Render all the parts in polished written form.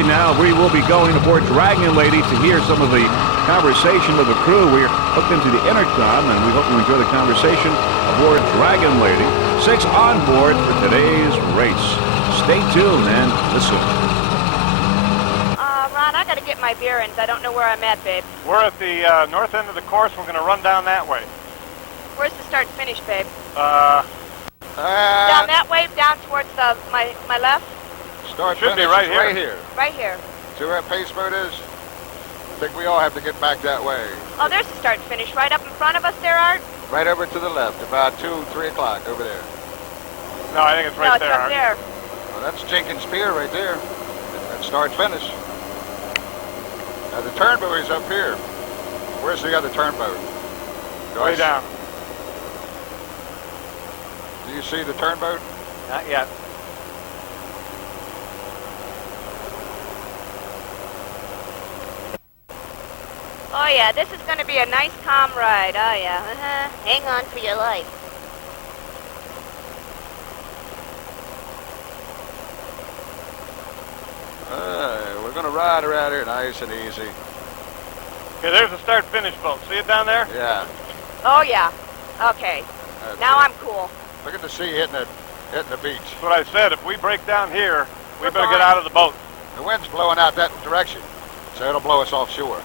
shortly now, we will be going aboard Dragon Lady to hear some of the conversation of the crew. We're hooked into the intercom, and we hope you enjoy the conversation aboard Dragon Lady. 6 on board for today's race. Stay tuned and listen. Ron, I gotta get my bearings. I don't know where I'm at, babe. We're at the north end of the course. We're gonna run down that way. Where's the start and finish, babe? Down that way, down towards my left? Start should be right here. Right here. See where that pace boat is? I think we all have to get back that way. Oh, there's the start and finish right up in front of us there, Art? Right over to the left, about 2, 3 o'clock over there. No, I think it's right there. No, it's up there. Well, that's Jenkins Pier right there. That's start finish. Now the turnboat is up here. Where's the other turnboat? Way down. Do you see the turnboat? Not yet. Oh, yeah, this is going to be a nice, calm ride. Oh, yeah. Hang on for your life. We're going to ride around here nice and easy. Okay, there's the start-finish boat. See it down there? Yeah. Oh, yeah. Okay. Now I'm cool. Look at the sea hitting the beach. That's what I said. If we break down here, we better get out of the boat. The wind's blowing out that direction, so it'll blow us offshore.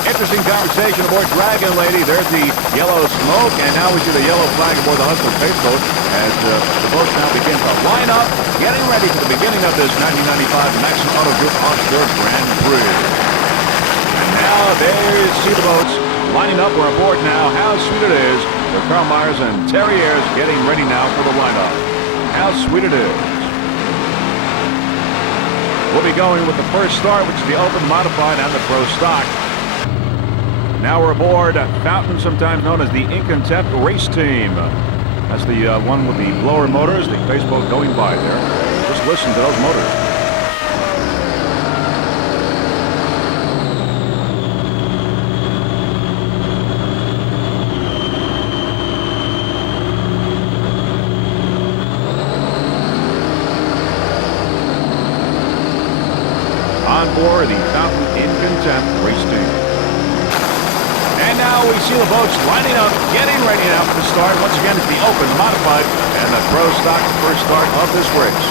Interesting conversation aboard Dragon Lady. There's the yellow smoke, and now we see the yellow flag aboard the Hustler Pace Boat as the boats now begin to line up, getting ready for the beginning of this 1995 Maxon Auto Group Offshore Grand Prix. And now there you see the boats lining up. We're aboard now. How sweet it is. The Carl Myers and Terry Ayers getting ready now for the lineup. How sweet it is. We'll be going with the first start, which is the open, modified, and the pro stock. Now we're aboard Fountain, sometimes known as the Incontempt Race Team. That's the one with the blower motors, the pace boat going by there. Just listen to those motors. On board the Fountain Incontempt Race Team. And now we see the boats lining up, getting ready now for the start. Once again, it's the open, modified, and the pro stock first start of this race.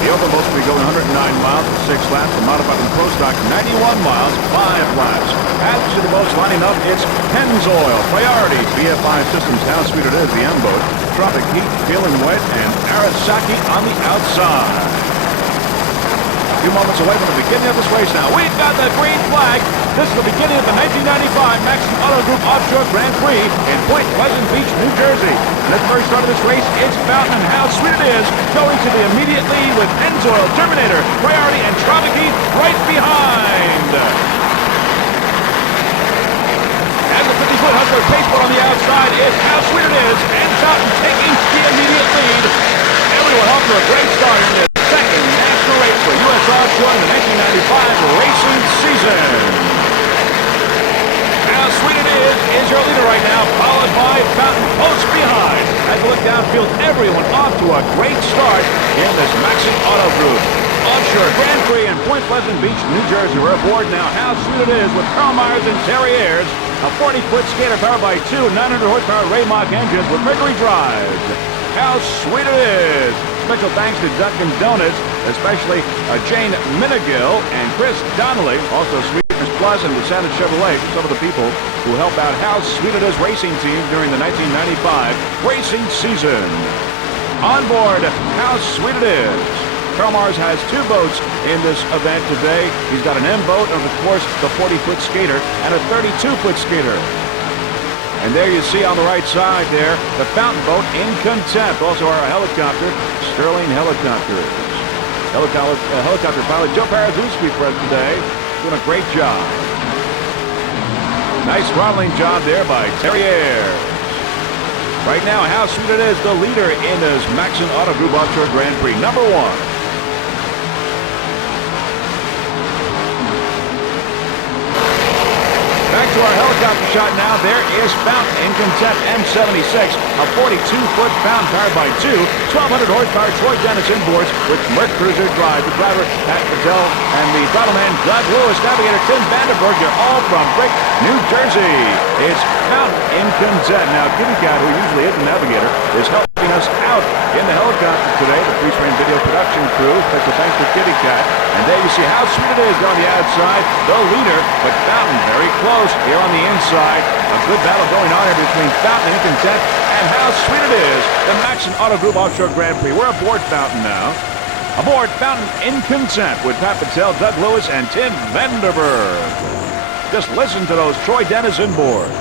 The open boats will be going 109 miles for 6 laps. The modified and pro stock 91 miles, 5 laps. As you see the boats lining up, it's Pennzoil, Priority, BFI Systems, how sweet it is, the M boat, Tropic Heat, Feeling Wet, and Arasaki on the outside. A few moments away from the beginning of this race now. We've got the green flag. This is the beginning of the 1995 Maxon Auto Group Offshore Grand Prix in Point Pleasant Beach, New Jersey. And at the very start of this race, it's Fountain, and how sweet it is, going to the immediate lead with Pennzoil, Terminator, Priority, and Tropic Heat right behind. As the 50-foot Hustler pace boat on the outside is how sweet it is, and Fountain taking the immediate lead. Everyone off to a great start in this second national race for U.S. Offshore in the 1995 racing season. How sweet it is your leader right now, followed by Fountain close behind. As you look downfield, everyone off to a great start in this Maxon Auto Group Offshore Grand Prix in Point Pleasant Beach, New Jersey. We're aboard now. How sweet it is with Carl Myers and Terry Ayers, a 40-foot skater powered by 2 900-horsepower Raymock engines with Mercury drives. How sweet it is! Special thanks to Dunkin' Donuts, especially Jane Minigill and Chris Donnelly, also Sweetness Plus and Sandwich Chevrolet, some of the people who help out How Sweet It Is racing teams during the 1995 racing season. On board How Sweet It Is. Carl Myers has 2 boats in this event today. He's got an M boat, and of course the 40-foot skater and a 32-foot skater. And there you see on the right side there, the Fountain boat in Contempt. Also our helicopter, Sterling Helicopters. Helicopter pilot Joe Parazuski present today, doing a great job. Nice throttling job there by Terry Ayers. Right now, how sweet it is, the leader in this Maxon Auto Group Offshore Grand Prix, number 1. Back to our helicopter Buckshot now. There is Fountain in content, M76, a 42-foot fountain powered by two 1,200 horsepower Troy Dennis inboards with Merc Cruiser drive. The driver, Pat Patel, and the throttle man, Doug Lewis, navigator Tim Vandenberg. You're all from Prix, New Jersey. It's Fountain in content. Now, Kitty Cat, who usually is the navigator, is helping us out in the helicopter today. The Pre-Train Video production crew. Special thanks to Kitty Cat. And there you see how sweet it is on the outside. The leader, but Fountain very close here on the inside. A good battle going on here between Fountain in content and how sweet it is. The Maxon Auto Group Offshore Grand Prix. We're aboard Fountain now. Aboard Fountain in content with Pat Patel, Doug Lewis, and Tim Vandenberg. Just listen to those Troy Dennis inboards.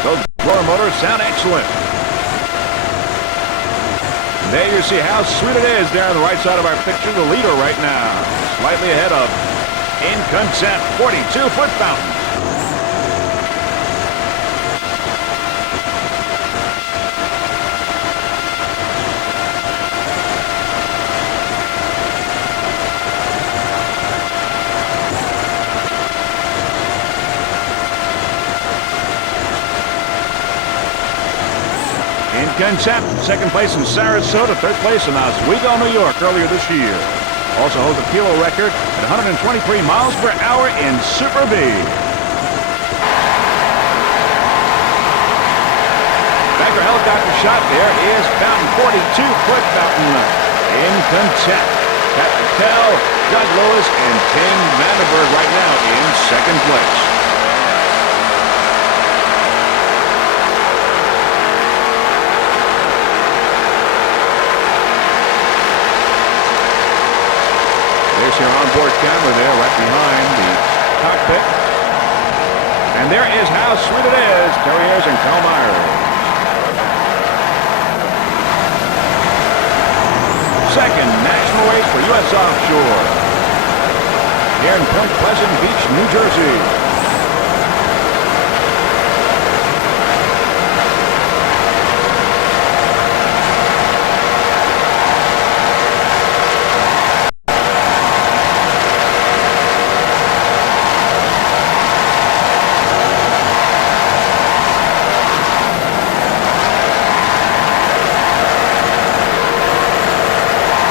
Those blower motors sound excellent. There you see how sweet it is there on the right side of our picture. The leader right now, slightly ahead of in content, 42-foot Fountain. In content, second place in Sarasota, third place in Oswego, New York earlier this year. Also holds a kilo record at 123 miles per hour in Super B. Backer helicopter shot. There is Fountain, 42-foot Fountain in content. Pat Patel, Doug Lewis, and Tim Vandenberg right now in second place. There's your onboard camera there right behind the cockpit. And there is how sweet it is. Terry Ayers and Carl Myers. Second national race for U.S. Offshore. Here in Point Pleasant Beach, New Jersey.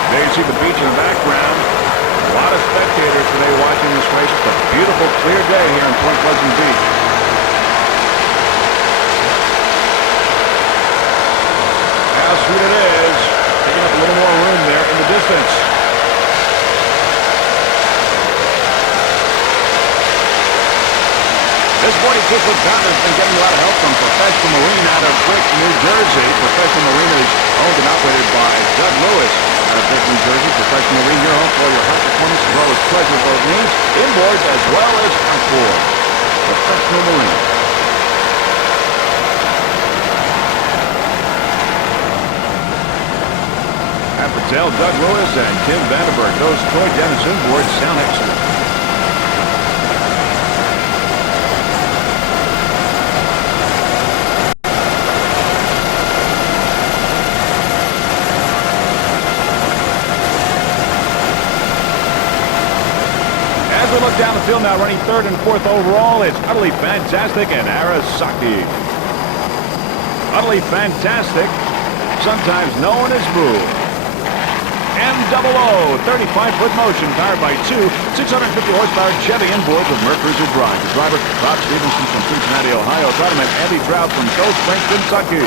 There you see the beach in the background. A lot of spectators today watching this race. It's a beautiful, clear day here in Point Pleasant Beach. How sweet it is. Taking up a little more room there in the distance. This 42-foot Fountain has been getting a lot of help from Professional Marine out of Prix, New Jersey. Professional Marine is owned and operated by Doug Lewis out of Prix, New Jersey. Professional Marine, your home for your high performance as well as pleasure of both means, inboards as well as outboard. Professional Marine. Pat Patel, Doug Lewis, and Tim Vandenberg. Those Troy Dennis inboards sound excellent. As we look down the field now, running third and fourth overall, it's Utterly Fantastic and Arasaki. Utterly Fantastic, sometimes known as Boo. M00, 35-foot motion, powered by two 650 horsepower Chevy inboards with Merc Cruiser drive. The driver, Rob Stevenson from Cincinnati, Ohio. Throttle man, Andy Trout from Cold Springs, Kentucky.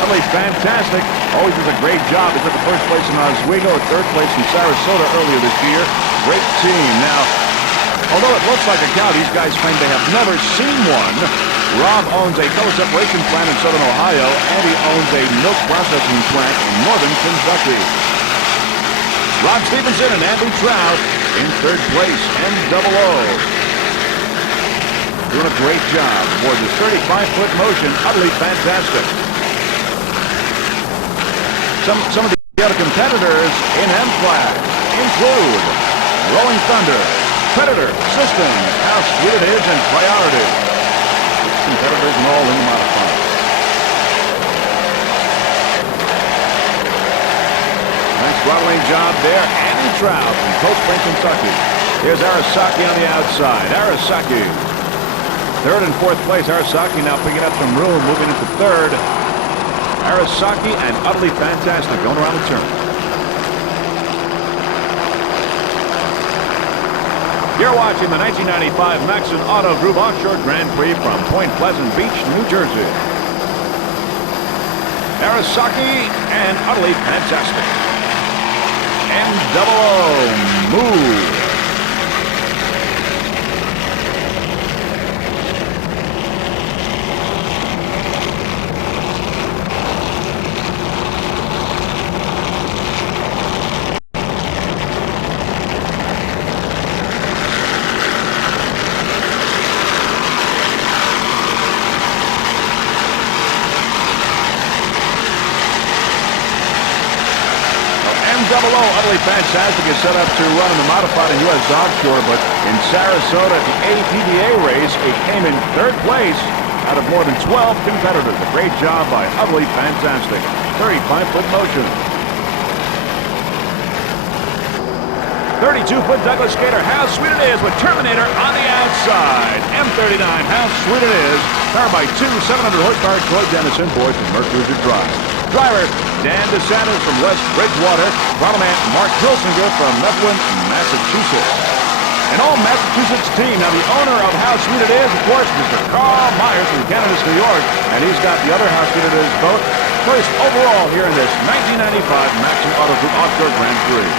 Utterly Fantastic, always does a great job. He took the first place in Oswego, third place in Sarasota earlier this year. Great team. Now, although it looks like a cow, these guys claim they have never seen one. Rob owns a color separation plant in southern Ohio, and he owns a milk processing plant in northern Kentucky. Rob Stevenson and Andy Trout in third place, M00. Doing a great job for the 35-foot motion, Utterly Fantastic. Some of the other competitors in M-class include Rolling Thunder, Predator, Systems, how sweet it is, and Priority. Competitors and all in the modified. Nice ride. throttling job there. Andy Trout from Cold Spring, Kentucky. Here's Arasaki on the outside. Arasaki. Third and fourth place. Arasaki now picking up some room, moving into third. Arasaki and Utterly Fantastic going around the turn. You're watching the 1995 Maxon Auto Group Offshore Grand Prix from Point Pleasant Beach, New Jersey. Arasaki and Utterly Fantastic. M-double-O, move. M-double-O, Utterly Fantastic is set up to run in the modified and U.S. Offshore, but in Sarasota at the APDA race, it came in third place out of more than 12 competitors. A great job by Utterly Fantastic. 35-foot motion. 32-foot Douglas Skater. How sweet it is with Terminator on the outside. M39, how sweet it is. Powered by two 700 horsepower Troy Dennison boys from Mercruiser Drive. Driver, Dan DeSantis from West Bridgewater. Throttle man, Mark Hilsinger from Mifflin, Massachusetts. An all-Massachusetts team. Now, the owner of How Sweet It Is, of course, Mr. Carl Myers from Canada's New York. And he's got the other How Sweet It Is boat. First overall here in this 1995 Maxon Auto Group Offshore Grand Prix.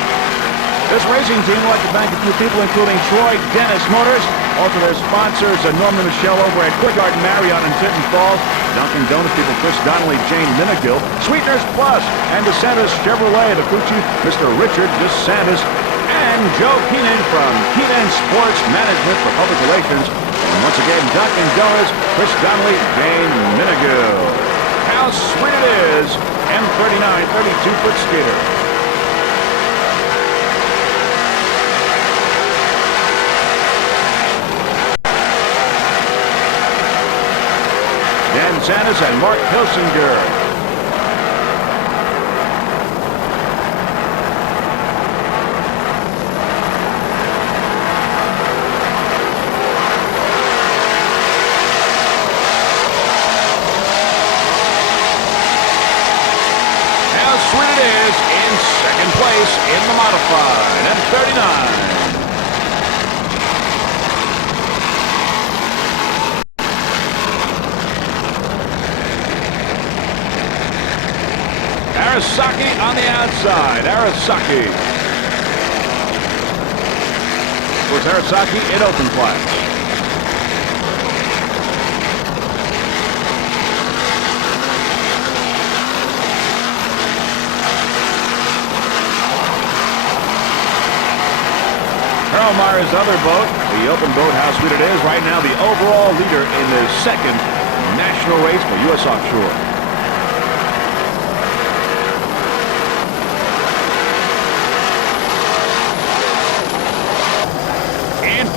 This racing team would like to thank a few people, including Troy Dennis Motors, also their sponsors, Norman and Michelle over at Courtyard Marriott in Tinton Falls, Dunkin' Donuts people Chris Donnelly, Jane Minigill, Sweeteners Plus, and DeSantis Chevrolet, the crew chief, Mr. Richard DeSantis, and Joe Keenan from Keenan Sports Management for Public Relations. And once again, Dunkin' Donuts, Chris Donnelly, Jane Minigill. How sweet it is, M39 32-foot skater. Dan Sanders and Mark Hilsinger. How sweet it is in second place in the modified M39. Arasaki on the outside. Arasaki. Of course, Arasaki in open class. Carl Meyer's other boat, the open boat, How Sweet It Is, right now the overall leader in the second national race for U.S. Offshore.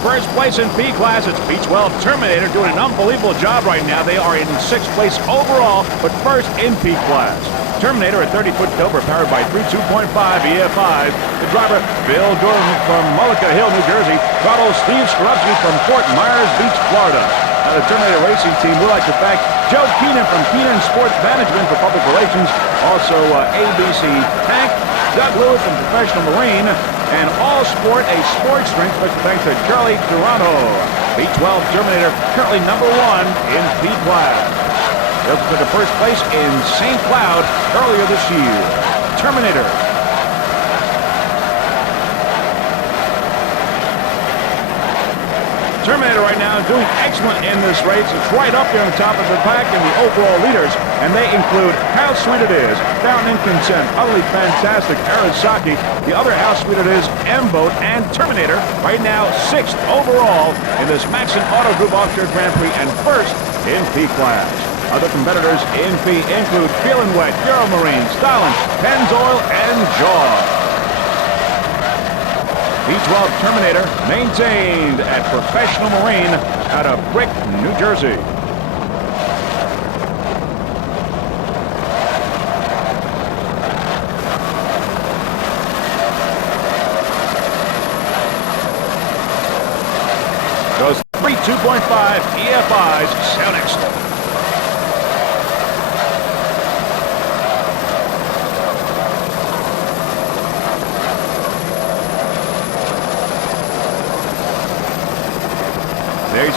First place in P-class, it's P12 Terminator doing an unbelievable job right now. They are in sixth place overall, but first in P-class. Terminator, a 30-foot Dover powered by 3.2.5 EFIs. The driver, Bill Gordon from Mullica Hill, New Jersey. Throttle Steve Skorupski from Fort Myers Beach, Florida. Now, the Terminator Racing Team would like to thank Joe Keenan from Keenan Sports Management for Public Relations. Also, ABC Tank, Doug Lewis from Professional Marine, and All Sport, a sports drink. Special thanks to Charlie Toronto. B-12 Terminator, currently #1 in P-class. They also took a first place in St. Cloud earlier this year. Terminator. Terminator right now is doing excellent in this race. It's right up there on the top of the pack in the overall leaders, and they include How Sweet It Is, Down in Consent, Utterly Fantastic, Arasaki, the other How Sweet It Is, M-Boat, and Terminator, right now 6th overall in this Maxon Auto Group Offshore Grand Prix and first in P-class. Other competitors in P include Feelin' Wet, Euromarine, Stylin', Pennzoil, and Jaw. B-12 Terminator maintained at Professional Marine out of Prix, New Jersey.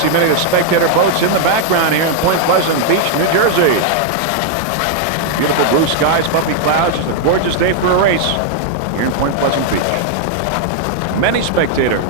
see many of the spectator boats in the background here in Point Pleasant Beach, New Jersey. Beautiful blue skies, puffy clouds. Just a gorgeous day for a race here in Point Pleasant Beach. Many spectators.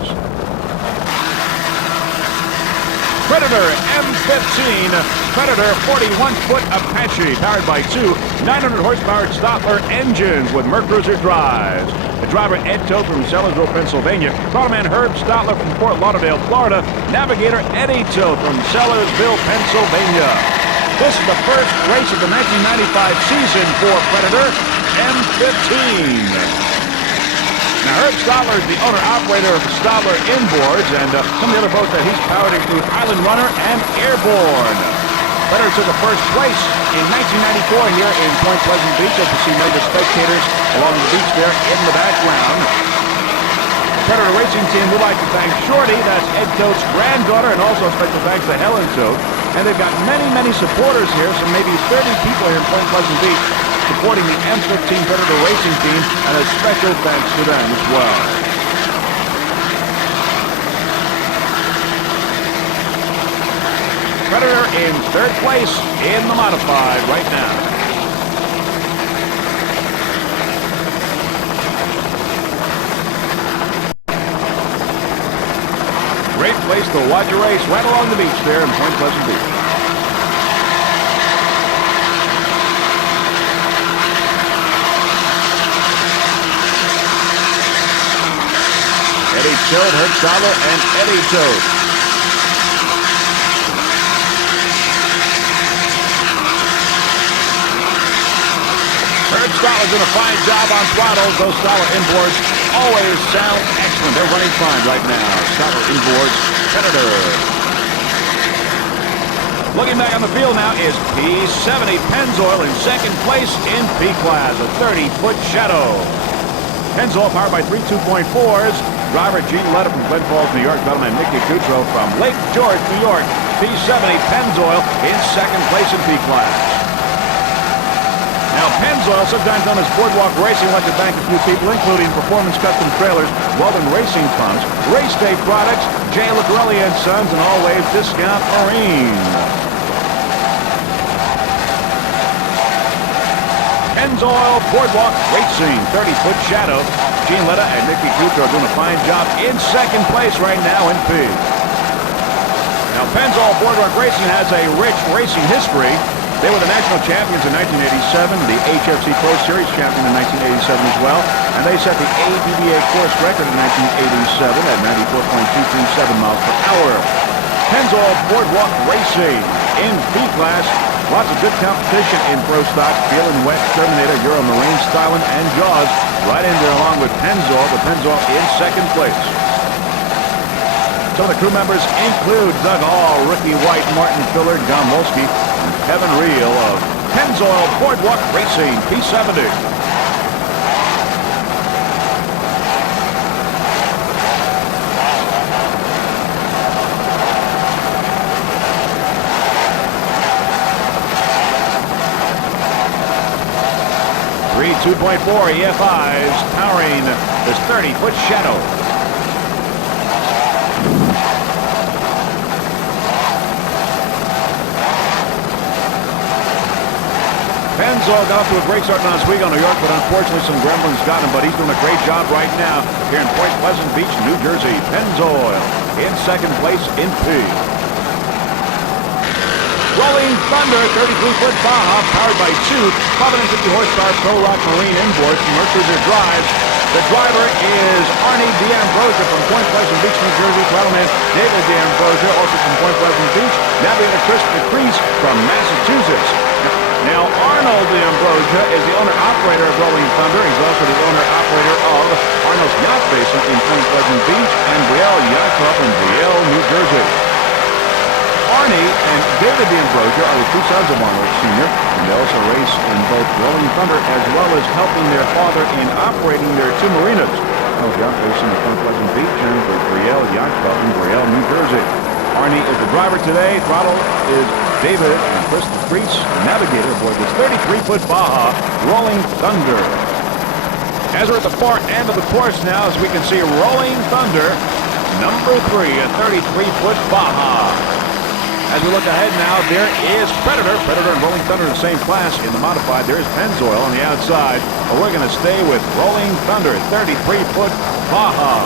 Predator M15, Predator 41-foot Apache, powered by two 900-horsepower Stotler engines with Mercruiser drives. The driver Ed Toth from Sellersville, Pennsylvania. Throttle Herb Stotler from Fort Lauderdale, Florida. Navigator Eddie Toth from Sellersville, Pennsylvania. This is the first race of the 1995 season for Predator M15. Now, Herb Stotler is the owner-operator of Stotler Inboards, and some of the other boats that he's powered include Island Runner and Airborne. Predator took a first place in 1994 here in Point Pleasant Beach, as you see many of the spectators along the beach there in the background. The Predator Racing Team would like to thank Shorty, that's Ed Toth's granddaughter, and also special thanks to Helen Toth. And they've got many, many supporters here, so maybe 30 people here in Point Pleasant Beach supporting the M15 Predator Racing Team, and a special thanks to them as well. Predator in third place in the modified right now. Great place to watch a race right along the beach there in Point Pleasant Beach. Eddie Toth, Herb Stotler, and Eddie Toth. Herb Stotler's doing a fine job on throttles. Those Stotler inboards always sound excellent. They're running fine right now. Stotler inboards, Predator. Looking back on the field now is P70 Pennzoil in second place in P-class, a 30-foot shadow. Pennzoil powered by three 2.4s. Driver Gene Letta from Glens Falls, New York. Battleman Nicky Goudreau from Lake George, New York. P70 Pennzoil in second place in P-class. Now, Pennzoil, sometimes known as Boardwalk Racing, like to thank a few people, including Performance Custom Trailers, Weldon Racing Pumps, Race Day Products, Jay Lucarelli and Sons, and All Waves Discount Marine. Pennzoil Boardwalk Racing, 30-foot shadow. Gene Letta and Nicky Goudreau doing a fine job in second place right now in P. Now, Pennzoil Boardwalk Racing has a rich racing history. They were the national champions in 1987, the HFC Pro Series champion in 1987 as well, and they set the ABBA course record in 1987 at 94.237 miles per hour. Pennzoil Boardwalk Racing in B-class. Lots of good competition in Pro Stock, Feeling Wet, Terminator, Euro Marine, Styling, and Jaws. Right in there along with Pennzoil, but Pennzoil in second place. Some of the crew members include Doug Hall, Ricky White, Martin Filler, John Wolski, and Kevin Reel of Pennzoil Boardwalk Racing, P70. Prix 2.4 EFIs powering this 30-foot shadow. Pennzoil got off to a great start in Oswego, New York, but unfortunately some gremlins got him, but he's doing a great job right now here in Point Pleasant Beach, New Jersey. Pennzoil in second place in P. Rolling Thunder, 33-foot Baja, powered by two 550-horsepower Pro Rock Marine inboards from Mercruiser drives. The driver is Arnie D'Ambrosia from Point Pleasant Beach, New Jersey. Battleman David D'Ambrosia, also from Point Pleasant Beach. Navigator Christopher Prix from Massachusetts. Now, Arnold D'Ambrosia is the owner-operator of Rolling Thunder. He's also the owner-operator of Arnold's Yacht Basin in Point Pleasant Beach and Brielle Yacht Club in Brielle, New Jersey. Arnie and David D'Ambrosia are the two sons of Arnold Sr., and they also race in both Rolling Thunder as well as helping their father in operating their two marinas. Arnold's Yacht Basin in Point Pleasant Beach and the Brielle Yacht Club in Brielle, New Jersey. Arnie is the driver today. Throttle is David and Christopher Prix, navigator aboard this 33-foot Baja Rolling Thunder. As we're at the far end of the course now, as we can see Rolling Thunder number 3, a 33-foot Baja. As we look ahead now, there is Predator. Predator and Rolling Thunder in the same class. In the modified, there is Pennzoil on the outside. But we're going to stay with Rolling Thunder, 33-foot Baja.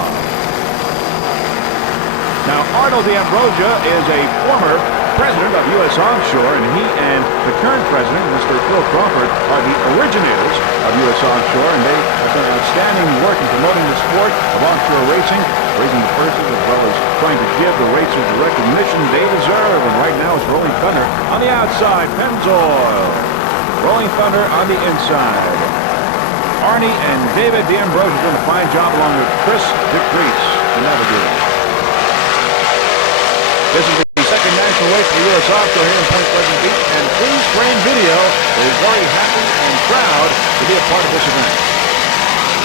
Now, Arnold D'Ambrosia is a former president of U.S. Offshore, and he and the current president, Mr. Phil Crawford, are the originators of U.S. Offshore, and they have done outstanding work in promoting the sport of offshore racing, raising the purses, as well as trying to give the racers the recognition they deserve. And right now it's Rolling Thunder on the outside, Pennzoil. Rolling Thunder on the inside. Arnie and David D'Ambrosia doing a fine job along with Chris Prix, the navigator. This is the second national race for U.S. Offshore here in Point Pleasant Beach, and Freeze Frame Video is very happy and proud to be a part of this event.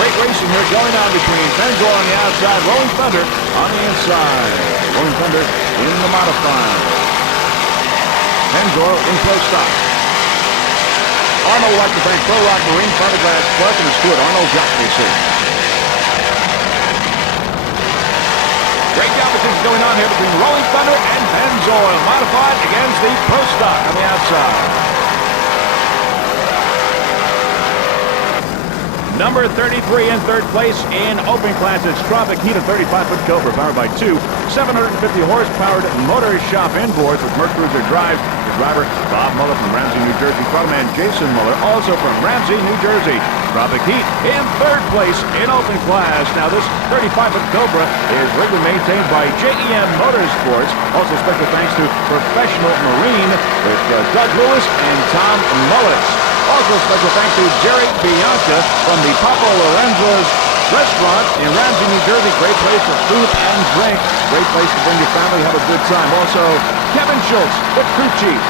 Great racing here going on between Pennzoil on the outside, Rolling Thunder on the inside. Rolling Thunder in the modified. Pennzoil in close stop. Arnold would like to thank Pro Rock Marine, Fiberglass Plus, and his steward Arnold Jacques. Great competition going on here between Rolling Thunder and Pennzoil, modified against the Pro Stock on the outside. Number 33 in third place in open class is Tropic Heat, a 35-foot Cobra powered by two 750-horse-powered motor shop inboards with Mercruiser drives. The driver, Bob Muller from Ramsey, New Jersey. Throttle-man Jason Muller, also from Ramsey, New Jersey. Tropic Heat in third place in open class. Now this 35-foot Cobra is rightly maintained by JEM Motorsports. Also special thanks to Professional Marine with Doug Lewis and Tom Mullis. Also special thanks to Jerry Bianca from the Papa Lorenzo's restaurant in Ramsey, New Jersey. Great place for food and drink. Great place to bring your family, have a good time. Also, Kevin Schultz, the crew chief.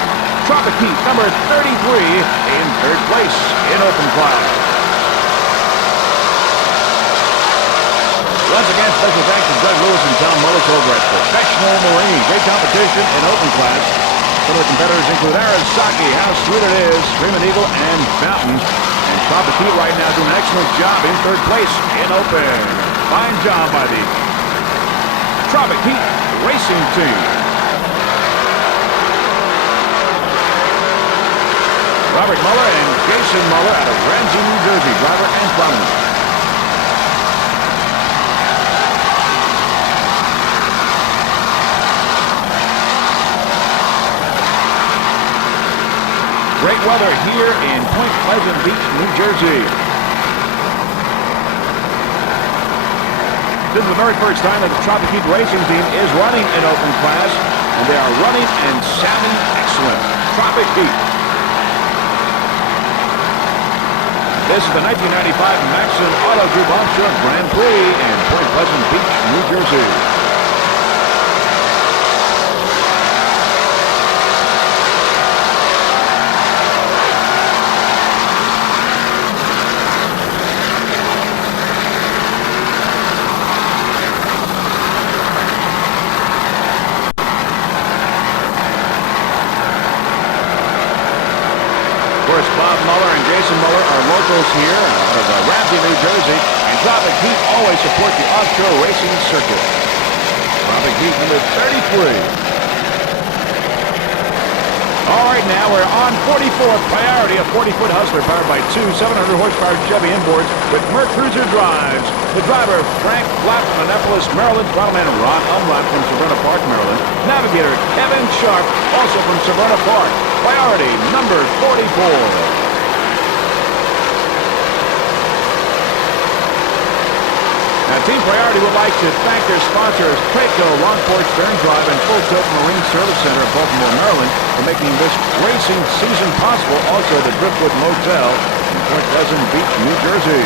Tropic Heat, number 33 in third place in open class. Once again, special thanks to Doug Lewis and Tom Mullis over at Professional Marine. Great competition in open class. Some of the competitors include Arasaki, How Sweet It Is, Screaming Eagle, and Fountain. And Tropic Heat right now doing an excellent job in third place in open. Fine job by the Tropic Heat racing team. Robert Muller and Jason Muller out of Ramsey, New Jersey, driver and fountain. Great weather here in Point Pleasant Beach, New Jersey. This is the very first time that the Tropic Heat racing team is running in open class, and they are running and sounding excellent. Tropic Heat. This is the 1995 Maxon Auto Group Offshore Grand Prix in Point Pleasant Beach, New Jersey. Bob Muller and Jason Muller are locals here out of Ramsey, New Jersey, and Tropic Heat always support the offshore racing circuit. Tropic Heat number 33. All right, now we're on 44th priority, a 40-foot Hustler powered by two 700-horsepower Chevy inboards with Mercruiser drives. The driver, Frank Flapp from Annapolis, Maryland. Throttleman Ron Umlapp from Severna Park, Maryland. Navigator Kevin Sharp, also from Severna Park. Priority number 44. Now, Team Priority would like to thank their sponsors, Traco, Long Porch Stern Drive, and Full Tilt Marine Service Center of Baltimore, Maryland, for making this racing season possible. Also, the Driftwood Motel in Point Pleasant Beach, New Jersey.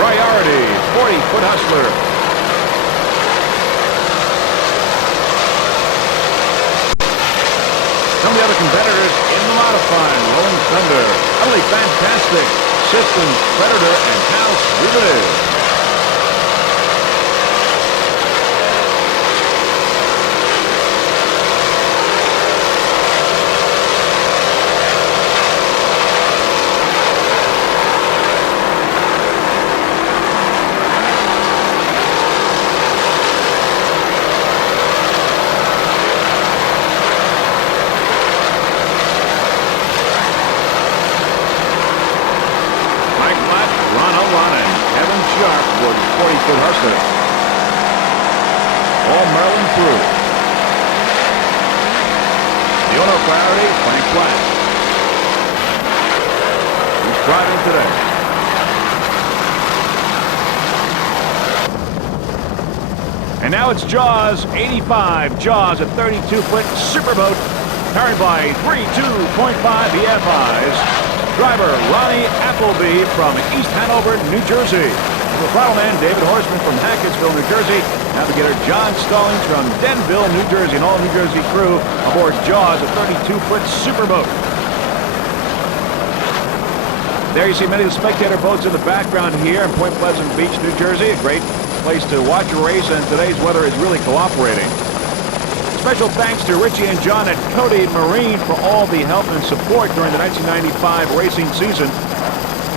Priority, 40-foot Hustler. Some of the other competitors in the modified, Rolling Thunder, Utterly Fantastic, Systems, Predator, and How Sweet It Is. Chrysler. All Maryland crew. The owner of Priority, Frank Platt. He's driving today. And now it's Jaws 85. Jaws, a 32-foot superboat carried by 3 2.5 EFIs. Driver Ronnie Appleby from East Hanover, New Jersey. The fireman David Horseman from Hackett'sville, New Jersey. Navigator John Stallings from Denville, New Jersey. And all New Jersey crew aboard Jaws, a 32-foot superboat. There you see many of the spectator boats in the background here in Point Pleasant Beach, New Jersey. A great place to watch a race, and today's weather is really cooperating. Special thanks to Richie and John at Cody Marine for all the help and support during the 1995 racing season.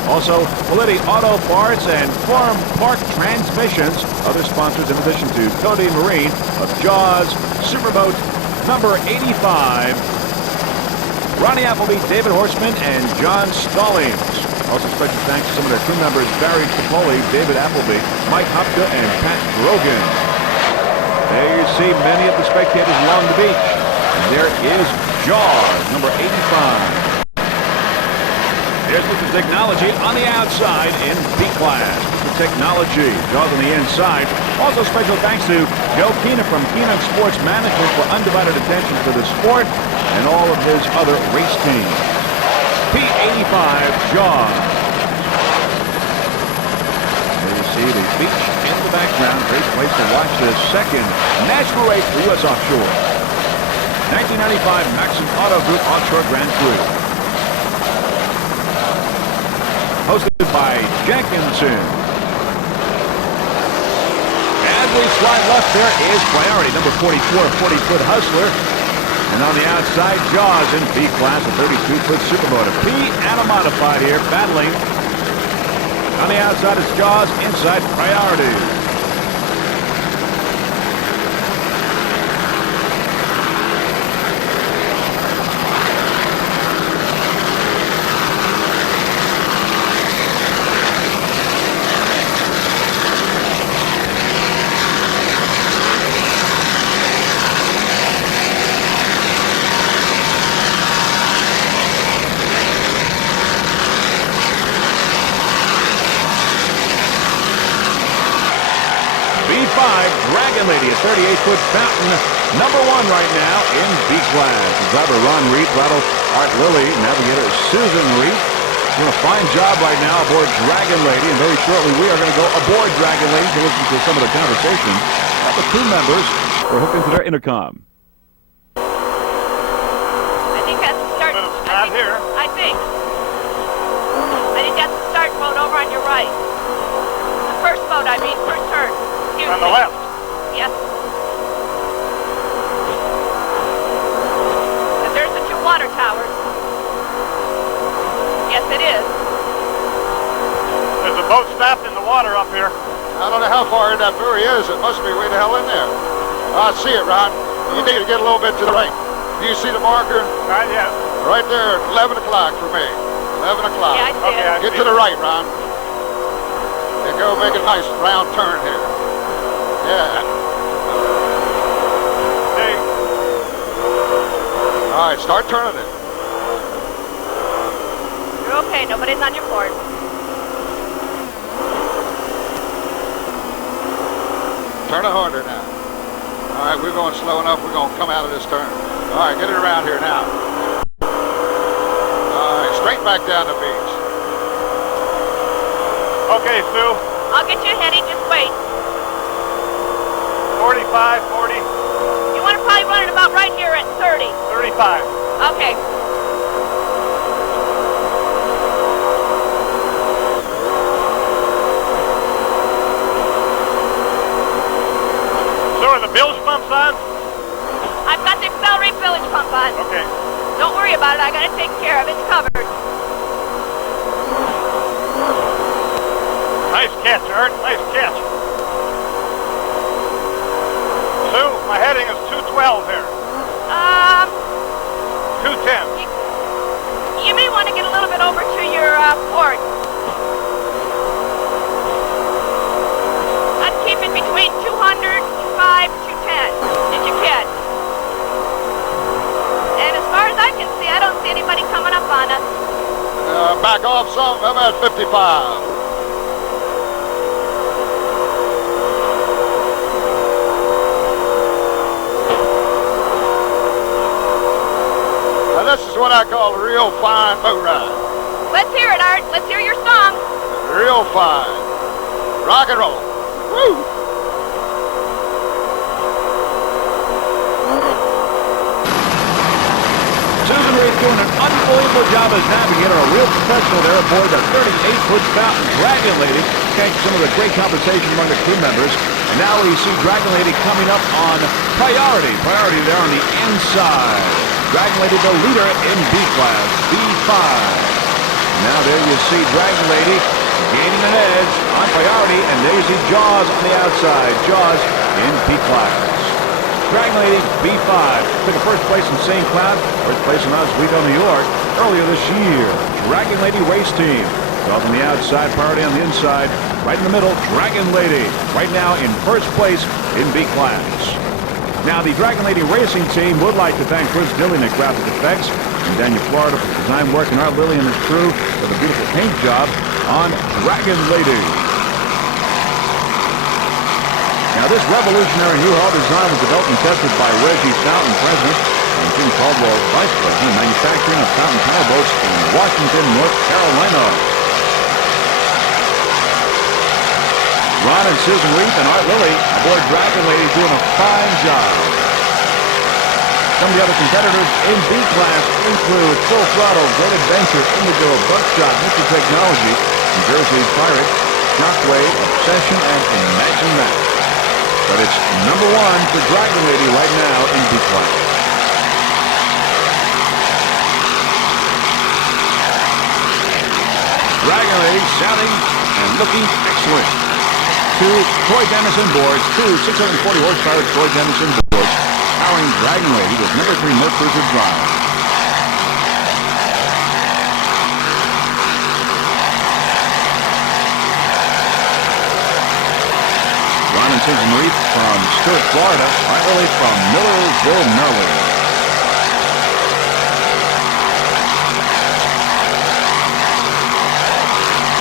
Also, Politi Auto Parts and Farm Park Transmissions, other sponsors in addition to Cody Marine of Jaws Superboat number 85. Ronnie Appleby, David Horseman, and John Stallings. Also special thanks to some of their crew members, Barry Tripoli, David Appleby, Mike Hopka, and Pat Grogan. There you see many of the spectators along the beach. And there is Jaws, number 85. There's the technology on the outside in B-class. The technology, Jaws on the inside. Also special thanks to Joe Keenan from Keenan Sports Management for undivided attention to the sport and all of his other race teams. P85 Jaws. There you see the beach in the background. Great place to watch the second national race for U.S. Offshore. 1995 Maxon Auto Group Offshore Grand Prix. Hosted by Jenkinson. As we slide left, there is Priority, number 44, 40-foot Hustler. And on the outside, Jaws in B-class, a 32-foot superboat. A P and a modified here, battling. On the outside, it's Jaws. Inside, Priority. Dragon Lady, a 38-foot fountain, number 1 right now in B-class. Driver Ron Reed, throttle Art Lilly, navigator Susan Reed. Doing a fine job right now aboard Dragon Lady, and very shortly we are going to go aboard Dragon Lady to listen to some of the conversation that the crew members are hooked into their intercom. I think that's the start. I think that's the start boat over on your right. The first boat, I mean, first turn. On the left. Yes. And there's the 2 water towers. Yes, it is. There's a boat stopped in the water up here. I don't know how far in that buoy is. It must be way the hell in there. I see it, Ron. You need to get a little bit to the right. Do you see the marker? Not yet. Right there, 11 o'clock for me. 11 o'clock. Yeah, I see it. Get to the right, Ron. And go make a nice round turn here. Yeah. Hey. All right, start turning it. You're okay. Nobody's on your board. Turn it harder now. All right, we're going slow enough. We're going to come out of this turn. All right, get it around here now. All right, straight back down the beach. Okay, Sue. I'll get you heading. Just wait. 45, 40, You want to probably run it about right here at 30. 35. Okay. So are the bilge pumps on? I've got the accelerate village pump on. Okay. Don't worry about it. I got it taken care of. It's covered. Nice catch, Art. Nice catch. Sue, my heading is 212 here. 210. You may want to get a little bit over to your port. I'd keep coming up on us. Back off some. I'm at 55. Now, this is what I call a real fine boat ride. Let's hear it, Art. Let's hear your song. Real fine. Rock and roll. Woo! Susan Reed doing an unbelievable job as navigator, a real professional there aboard the 38-foot Fountain Dragon Lady. Thanks to some of the great conversation among the crew members. And now we see Dragon Lady coming up on priority. Priority there on the inside. Dragon Lady, the leader in B-class, B5. Now there you see Dragon Lady gaining an edge on priority, and there you see Jaws on the outside. Jaws in B-class. Dragon Lady, B5, took a first place in St. Cloud, first place in Oswego, New York, earlier this year. Dragon Lady race team. Jaws on the outside, priority on the inside. Right in the middle, Dragon Lady, right now in first place in B-class. Now, the Dragon Lady racing team would like to thank Chris Dillon at Graphic Effects in Dania, Florida for design work, and Art Lilly and his crew for the beautiful paint job on Dragon Lady. Now, this revolutionary U-Haul design was developed and tested by Reggie Fountain, president, and Jim Caldwell, vice president, manufacturing of Fountain Powerboats in Washington, North Carolina. Ron and Susan Reed and Art Lilly aboard Dragon Lady doing a fine job. Some of the other competitors in B-class include Full Throttle, Great Adventure, Indigo, Buckshot, Mr. Technology, New Jersey Pirate, Shockwave, Obsession, and Imagine That. But it's number one for Dragon Lady right now in B-class. Dragon Lady sounding and looking excellent. Two Troy Denison boards, two 640 horsepower Troy Denison boards, powering Dragon Lady with number 3 Merc Cruiser drive. Ron and Susan Reed from Stuart, Florida. Art Lilly from Millersville, Maryland.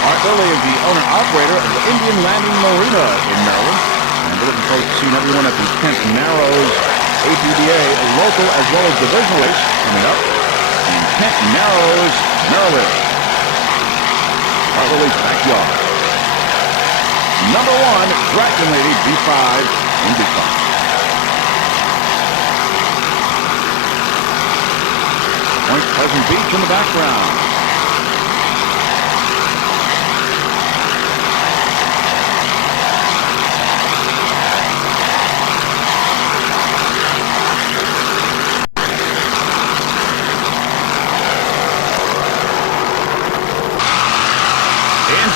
Art Lilly is the owner-operator of the Indian Landing Marina in Maryland. And we're looking forward to seeing everyone at the Kent Narrows APDA local as well as divisional race coming up in Kent Narrows, Maryland. Art Lilly's backyard. Number 1, Dragon Lady B5 in B5. Point Pleasant Beach in the background.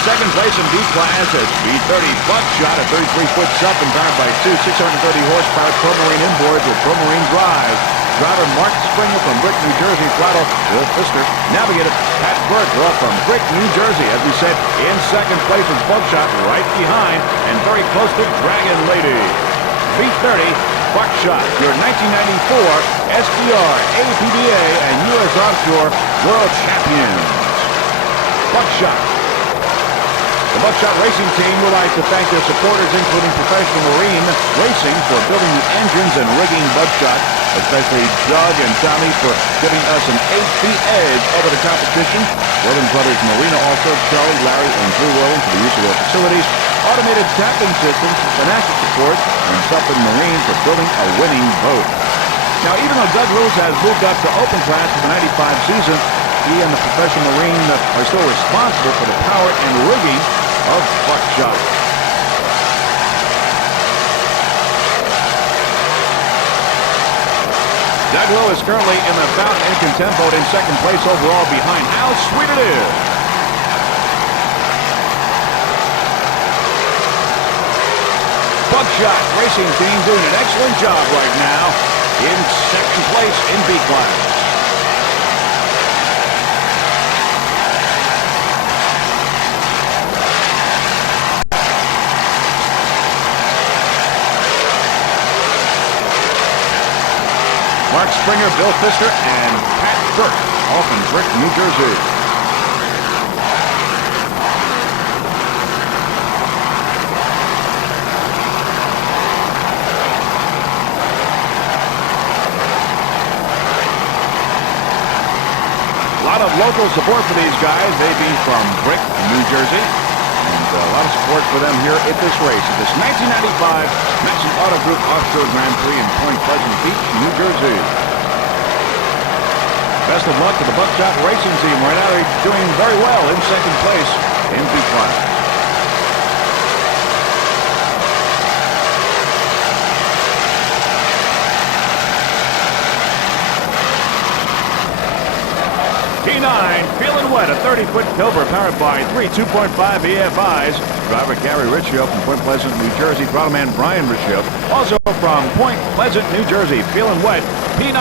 Second place in B-class is B30 Buckshot, a 33-foot sub and powered by two 630 horsepower Promarine inboards with Promarine drive. Driver Mark Springer from Brick, New Jersey, throttle Will Pfister. Navigator Pat Burke, well, from Brick, New Jersey. As we said, in second place is Buckshot, right behind and very close to Dragon Lady. B30 Buckshot, your 1994 SDR, APDA, and U.S. Offshore World Champions. Buckshot. The Buckshot Racing Team would like to thank their supporters, including Professional Marine Racing, for building the engines and rigging Buckshot, especially Doug and Tommy for giving us an 8-feet edge over the competition. Williams Brothers Marina also, Charlie, Larry, and Drew Williams for the use of their facilities, automated tapping systems, financial support, and Suffolk Marine for building a winning boat. Now, even though Doug Lewis has moved up to open class for the 95 season, he and the Professional Marine are still responsible for the power and rigging of Buckshot. Doug Lewis currently in the Fountain and Contempt boat in second place overall behind How Sweet It Is. Buckshot Racing Team doing an excellent job right now in second place in B-class. Mark Springer, Bill Pfister, and Pat Burke, all from Brick, New Jersey. A lot of local support for these guys. They be from Brick, New Jersey. And a lot of support for them here at this race. At this 1995 Maxon Auto Group Offshore Grand Prix in Point Pleasant Beach, New Jersey. Best of luck to the Buckshot Racing Team. Right now they're doing very well in second place in B-class. P9, feeling wet, a 30-foot Cobra powered by three 2.5 EFIs. Driver Gary Riccio from Point Pleasant, New Jersey. Throttleman Brian Riccio, also from Point Pleasant, New Jersey. Feeling wet, P9.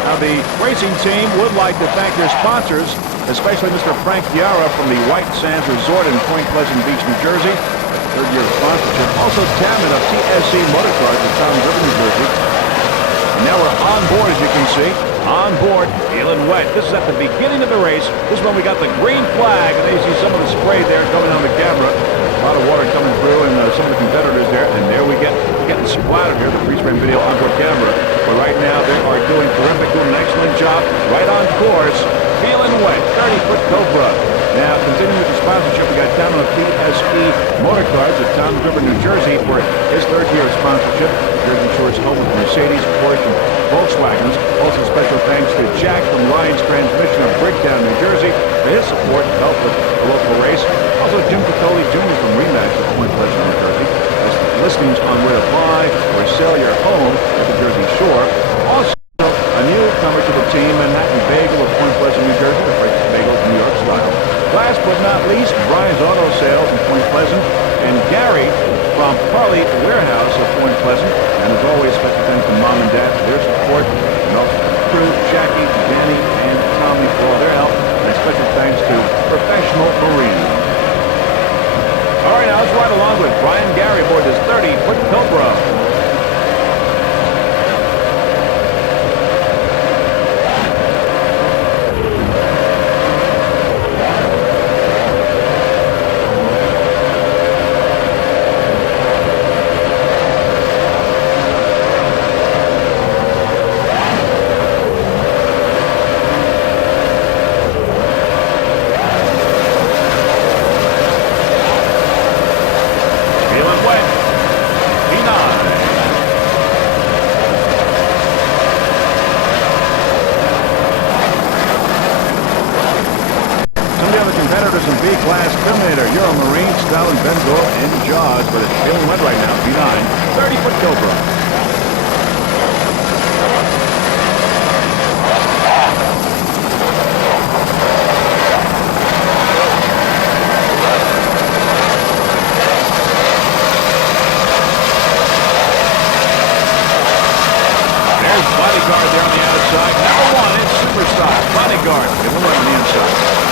Now the racing team would like to thank their sponsors, especially Mr. Frank Yara from the White Sands Resort in Point Pleasant Beach, New Jersey. Third year of sponsorship. Also Chairman of TSC Motorcars in Town River, New Jersey. Now we're on board, as you can see. On board, feeling wet. This is at the beginning of the race. This is when we got the green flag, and there you see some of the spray there coming on the camera. A lot of water coming through, and some of the competitors there. And there we're getting splattered here, the pre-spray video onboard camera. But right now, they are doing terrific, doing an excellent job. Right on course, feeling wet. 30-foot Cobra. Now, continuing with the sponsorship, we got Chairman of TSE Motorcars at Town River, New Jersey for his third year of sponsorship. Jersey Shore's home with Mercedes, Porsche, and Volkswagens. Also special thanks to Jack from Ryan's Transmission of Bricktown, New Jersey, for his support and help with the local race. Also Jim Piccoli Jr. from Remax of Point Pleasant, New Jersey. Listings on where to buy or sell your home at the Jersey Shore. Also, a newcomer to the team, Manhattan Bagel of Point Pleasant, New Jersey, the French bagel New York style. Last but not least, Brian's Auto Sales in Point Pleasant, and Gary from Harley Warehouse of Point Pleasant. And as always, special thanks to Mom and Dad for their support, and also crew, Jackie, Danny, and Tommy for all their help, and special thanks to Professional Marine. All right, now let's ride along with Brian Gary aboard this 30-foot Cobra. B-class Terminator, Marine, Stalin, Benzor, and Jaws, but it's feeling wet right now. P9, 30-foot Cobra. There's Bodyguard there on the outside. Number one, it's Superstar. Bodyguard, give him on the inside.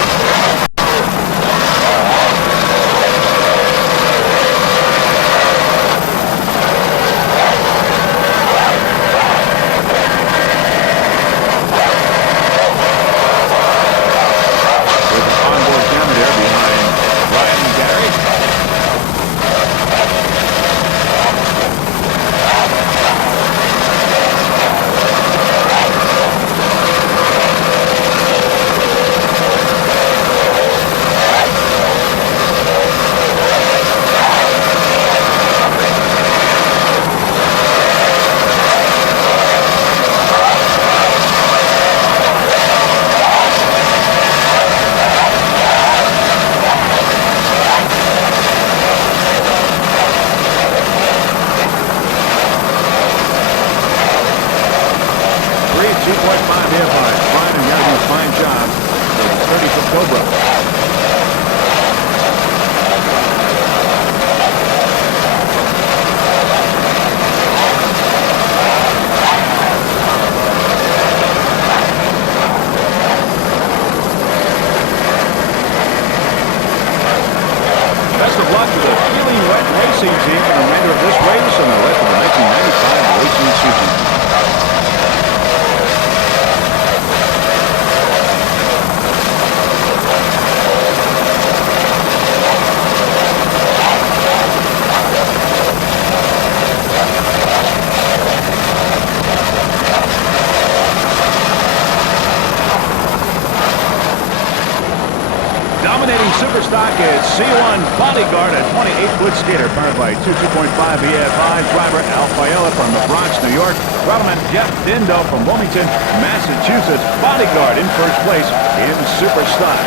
Superstock is C1 Bodyguard, a 28-foot skater powered by 2.5 EFI. Driver Al Fiella from the Bronx, New York. Rudderman Jeff Dindo from Wilmington, Massachusetts. Bodyguard in first place in Superstock.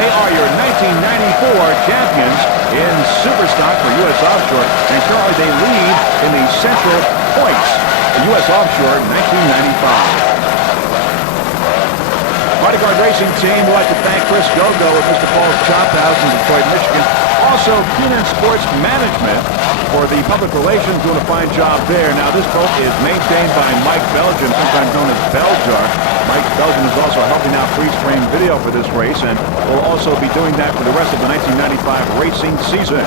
They are your 1994 champions in Superstock for U.S. Offshore, and currently they lead in the Central Points in U.S. Offshore 1995. Bodyguard Racing Team would like to thank Chris Gogo with Mr. Paul's Chop House in Detroit, Michigan. Also, Keenan Sports Management for the public relations, doing a fine job there. Now, this boat is maintained by Mike Belgium, sometimes known as Beljar. Mike Belgium is also helping out freeze frame video for this race, and will also be doing that for the rest of the 1995 racing season.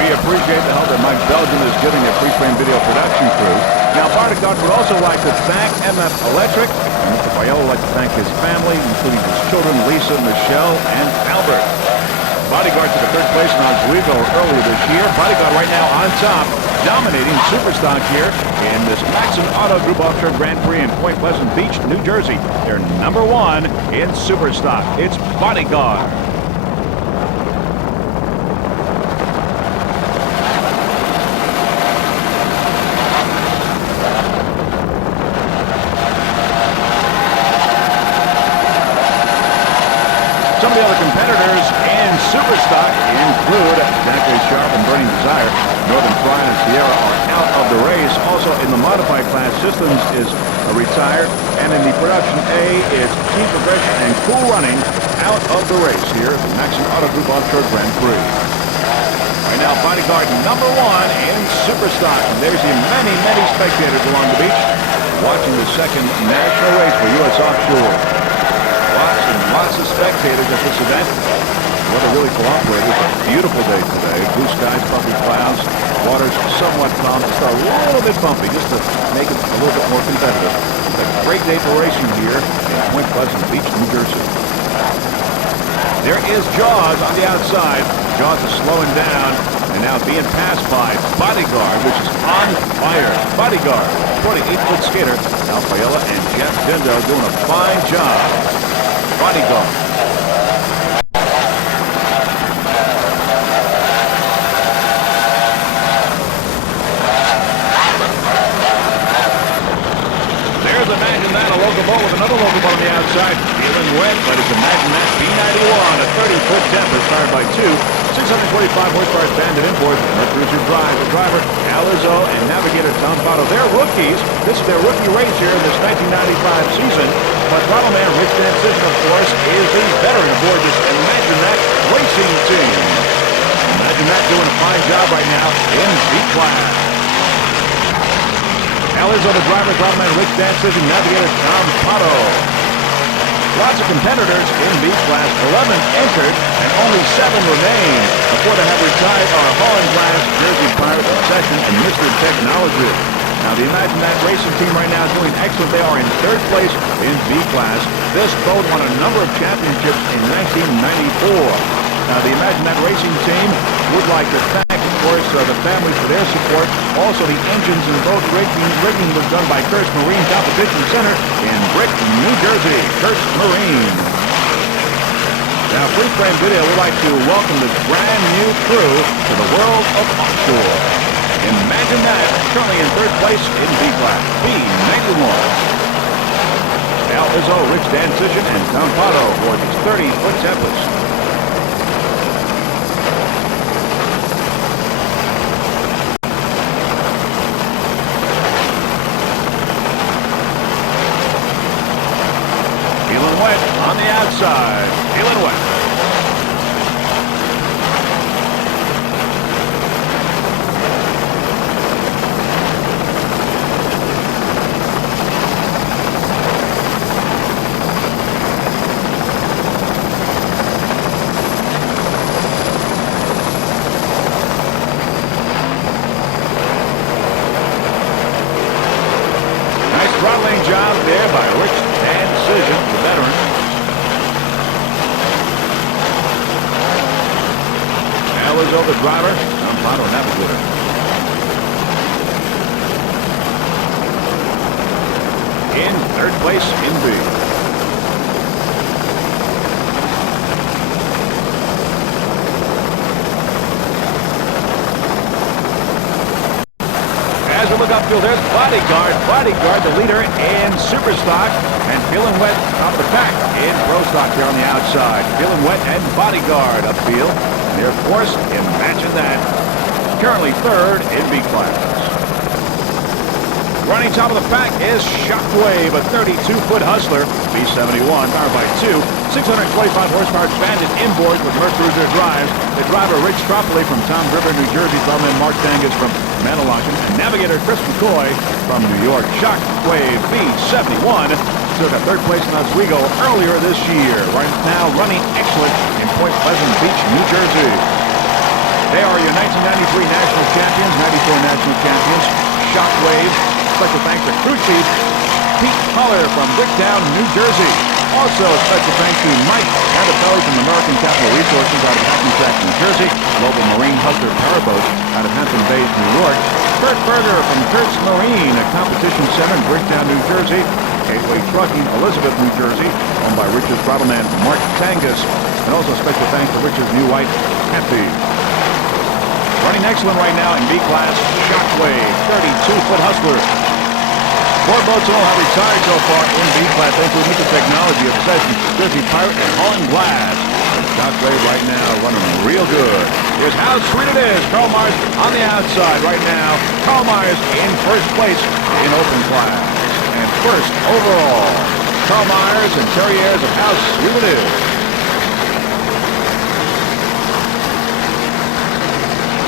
We appreciate the help that Mike Belgium is giving a freeze frame video production crew. Now, Bodyguard would also like to thank MF Electric, and Mr. Fiella would like to thank his family, including his children, Lisa, Michelle, and Albert. Bodyguard took a third place in Oswego earlier this year. Bodyguard right now on top, dominating Superstock here in this Maxon Auto Group Offshore Grand Prix in Point Pleasant Beach, New Jersey. They're number one in Superstock. It's Bodyguard. Some of the other competitors in Superstock include Zachary Sharp and Burning Desire. Northern Pride and Sierra are out of the race. Also in the modified class, Systems is retired. And in the production A, it's Team Progression and Cool Running out of the race here at the Maxon Auto Group Offshore Grand Prix. Right now, Bodyguard number one in Superstock. And there's the many, many spectators along the beach watching the second national race for U.S. Offshore. Lots of spectators at this event. Weather really cooperated. It's a beautiful day today. Blue skies, puffy clouds. Water's somewhat calm. Just a little bit bumpy, just to make it a little bit more competitive. It's a great day for racing here in Point Pleasant Beach, New Jersey. There is Jaws on the outside. Jaws is slowing down and now being passed by Bodyguard, which is on fire. Bodyguard, 28-foot skater, Al Fiella and Jeff Dindo doing a fine job. Bodyguard. There's Imagine That, a local boat with another local boat on the outside. Feeling wet, but it's Imagine That B-91, a 30-foot Tempest powered by two 625 horsepower standard imports. Let's your drive. The driver, Alizzo, and navigator Tom Pato. They're rookies. This is their rookie race here in this 1995 season. But bottle man Rich Van Sisson, of course, is the veteran aboard this Imagine That racing team. Imagine That doing a fine job right now in B-class. Alizzo, the driver, bottle man Rich Van Sisson, navigator Tom Pato. Lots of competitors in B-class. 11 entered and only 7 remain. Before they have retired are Holland Glass, Jersey Pirate, Obsession, and Mr. Technology. Now, the Imagine That racing team right now is doing excellent. They are in third place in B-class. This boat won a number of championships in 1994. Now, the Imagine That racing team would like to thank, of course, the families for their support. Also, the engines and boat rigging was done by Kurtz Marine Competition Center in Brick, New Jersey. Kurtz Marine. Now, Free Frame Video would like to welcome this brand new crew to the world of offshore. Imagine That, currently in third place in B-class, B-91. Al Izzo, Rich Dan Sisson, and Tom Pato for this 30-foot Tempest. Feeling wet on the outside. Feeling wet. Throttling job there by Rich Dan Sisson, the veteran. Alizzo, the driver. Tom Pato, navigator. In third place in B. field. There's Bodyguard. Bodyguard, the leader in Superstock. And feeling wet off the pack in Pro Stock here on the outside. Feeling wet and Bodyguard upfield. And of course, imagine that. Currently third in B-class. Running top of the pack is Shockwave, a 32-foot Hustler, B71, powered by two 625 horsepower Bandit inboards with Mercruiser drives. The driver, Rich Tropoli from Tom River, New Jersey, Bellman Mark Dangus from Manalacan, and Navigator Chris McCoy from New York. Shockwave B71 took a third place in Oswego earlier this year. Right now running excellent in Point Pleasant Beach, New Jersey. They are your 1993 national champions, 94 national champions. Shockwave. Special thanks to crew chief Pete Holler from Bricktown, New Jersey. Also, special thanks to Mike Annapelli from American Capital Resources out of Hackensack, New Jersey. Global Marine Hustler Powerboat out of Hampton Bays, New York. Kurt Berger from Kurt's Marine, a competition center in Bricktown, New Jersey. Gateway Trucking, Elizabeth, New Jersey, owned by Richard's Bottleman Mark Tangus. And also special thanks to Richard's new wife, Kathy. Running excellent right now in B-class, Shockwave, 32-foot Hustler. 4 boats all have retired so far in B-class, thanks to the technology of Session, Jersey Pirate, and Holland Glass. And Shockwave right now running real good. Here's how sweet it is. Karl Myers on the outside right now. Karl Myers in first place in open class. And first overall, Karl Myers and Terry Ayers of how sweet it is.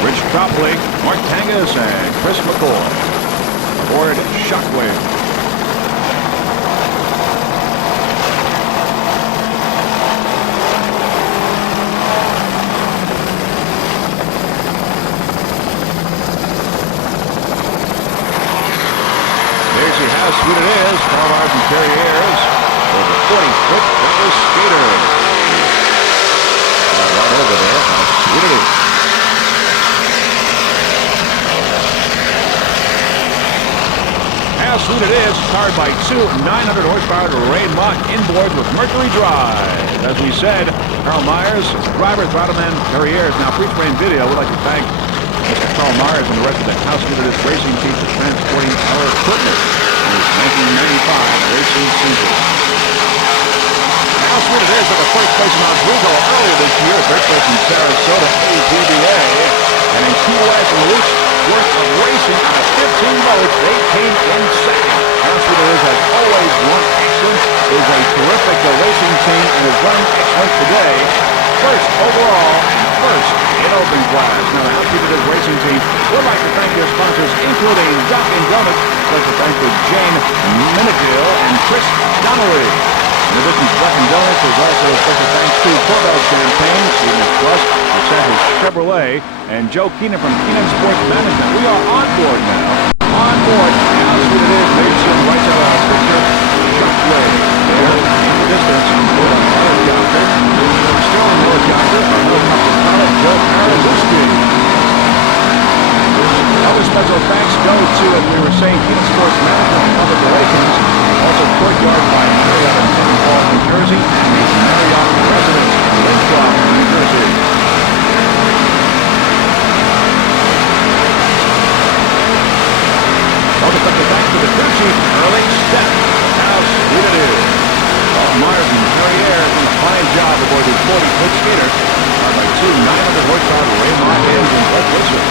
Rich Tropoli, Mark Tangus, and Chris McCoy aboard Shockwave. There you see how sweet it is. Karl Myers and Terry Ayers with the 40-foot Douglas skater. Right over there. How sweet it is. How sweet it is, powered by two 900 horsepower Ray Mach inboards with Mercury drive. As we said, Karl Myers, driver, Throttleman, Terry Ayers. Now, pre-frame video, we'd like to thank Mr. Karl Myers and the rest of the How Sweet It Is racing team for transporting our equipment in this 1995 racing season. How sweet it is at the first place in Oswego earlier this year, third place in Sarasota, APBA, and in Key West and weeks worth of racing out of 15 boats, they came in second. How sweet it is has always won excellent, is a terrific racing team, and is running excellent today. First overall and first in open class. Now, the How Sweet It Is racing team would like to thank their sponsors, including Dunkin' Donuts. Special thanks to Jane Minigill and Chris Donnelly. In addition to Dunkin' Donuts, there's also a special thanks to Corbel Champagne, Sweetness Plus, Mercedes Chevrolet, and Joe Keenan from Keenan Sports Management. We are on board now. On board. How sweet it is. Maybe some right side of our picture. Shockwave. There in the distance. We're on helicopter. We're still on helicopter. Our helicopter pilot, Joe Karazuski. Other special thanks go to, as we were saying, Keenan Sports Management and Public Relations. Also Courtyard by Marriott in St. Paul, New Jersey, and the Marriott Residence in Winthrop, New Jersey. Also special thanks to the crew chief, Early Step. How sweet it is. Karl Myers and Terry Ayers did a fine job aboard the 40-foot skater, powered by two 900 horsepower Ray Mach engines. Let's listen.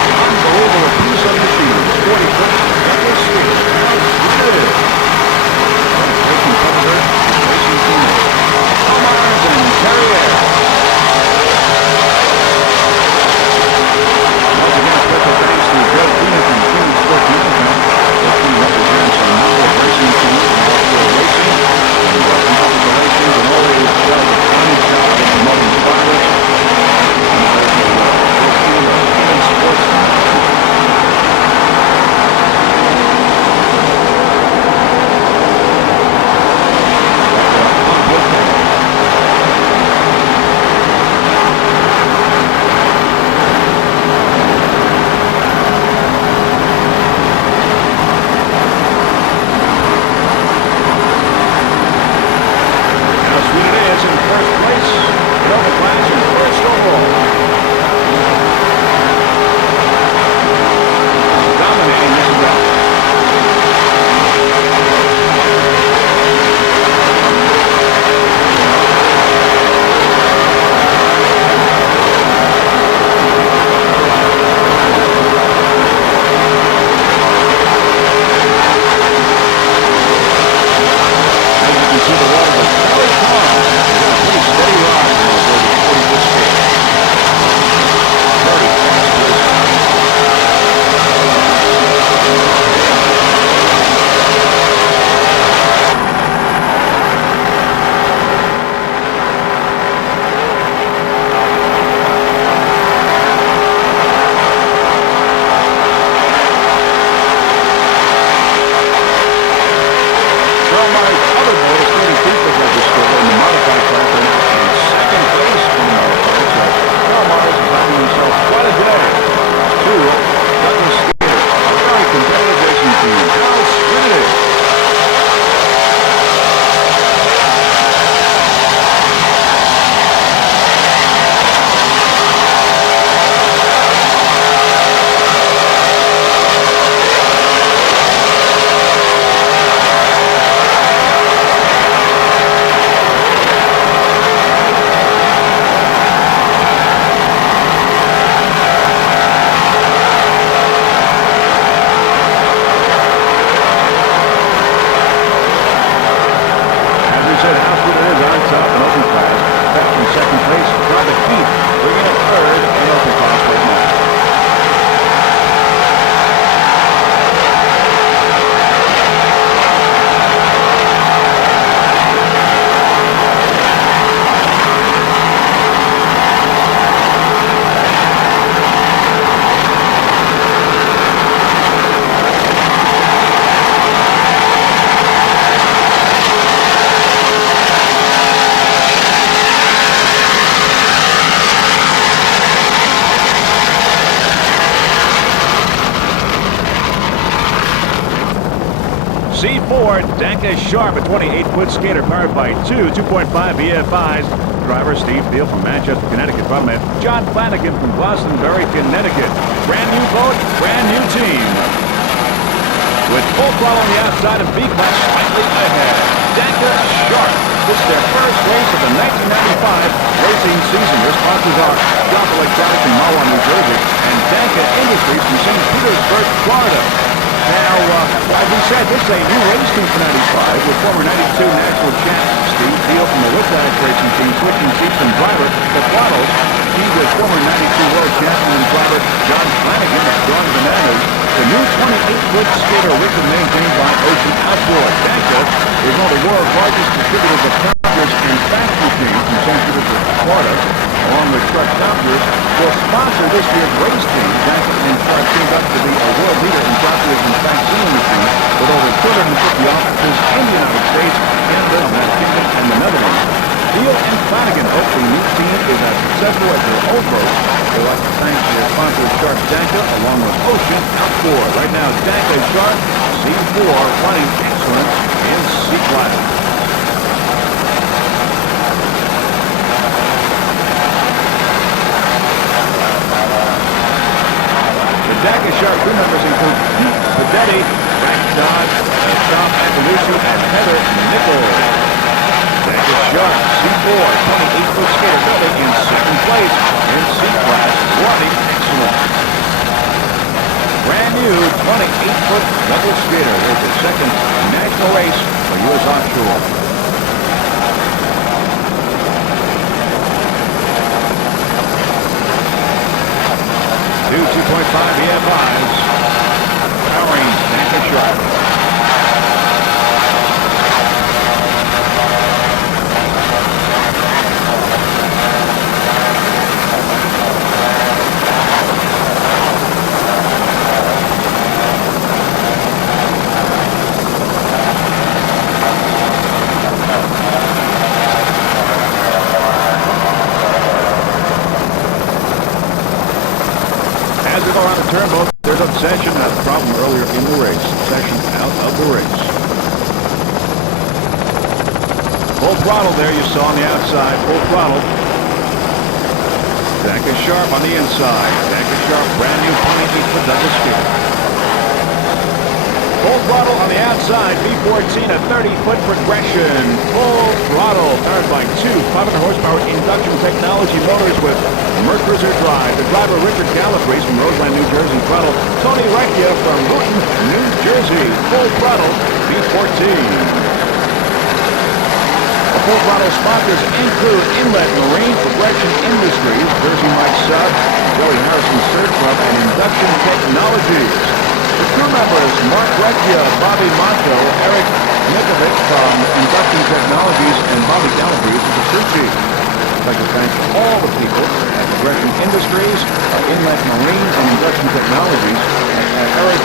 Unbelievable piece of machine. 40-foot Douglas skater. C4, Danka Sharp, a 28-foot skater powered by two 2.5 EFIs. Driver Steve Field from Manchester, Connecticut. Bottom man John Flanagan from Glastonbury, Connecticut. Brand new boat, brand new team. With full throttle on the outside and B-class slightly ahead. Danka Sharp. This is their first race of the 1995 racing season. Their sponsors are Drop Electronics in Mahwah, New Jersey, and Danka Industries from St. Petersburg, Florida. Now, as we said, this is a new race team for 95 with former 92 national champ Steve Field from the Whiplash Racing Team switching seats from driver to throttles. He was former 92 world champion and driver John Flanagan of Strong Bananas. The new 28-foot skater rig is maintained by Ocean Outboard. Danka is one of the world's largest distributors of tractors and fax machines from St. Petersburg, Florida, along with truck doctors. Will sponsor this year's race team. Danka and Sharp teamed up to be a world leader in tractors and fax machines with over 250 offices in the United States, Canada, the United Kingdom, and the Netherlands. Field and Flanagan hope the new team is as successful as their old boat. They'd like to thank their sponsor Sharp Danka along with Ocean Outboard. Right now, Danka Sharp C4 running excellent in C-class. The Danka Sharp crew members include Pete Padetti, Frank Dodd, Tom Andalusi, and Heather Nichols. Danka Sharp C4 28-foot skater building in second place in C-class, running excellent. Brand new 28-foot double skater with the second national race for U.S. Offshore. Two 2.5 EFIs powering Danka Sharp. As we go around the turnboat, there's obsession, a problem earlier in the race. Obsession out of the race. Full throttle there, you saw on the outside. Full throttle. Danka Sharp on the inside. Danka Sharp, brand new 28-foot double skater. Full throttle on the outside. B14, a 30-foot progression. Full throttle, powered by two 500-horsepower induction technology motors with Mercury drive. The driver, Richard Calabrese from Roseland, New Jersey. Throttle, Tony Recchia from Newton, New Jersey. Full throttle, B14. The full throttle sponsors include Inlet Marine, Progression Industries, Jersey Mike Sub, Joey Harrison Surf Club, and Induction Technologies. The crew members, Mark Recchia, Bobby Monto, Eric Nikovic from Induction Technologies, and Bobby Calabrese is the crew chief. I'd like to thank all the people at Progression Industries, Inlet Marine, and Induction Technologies, and Eric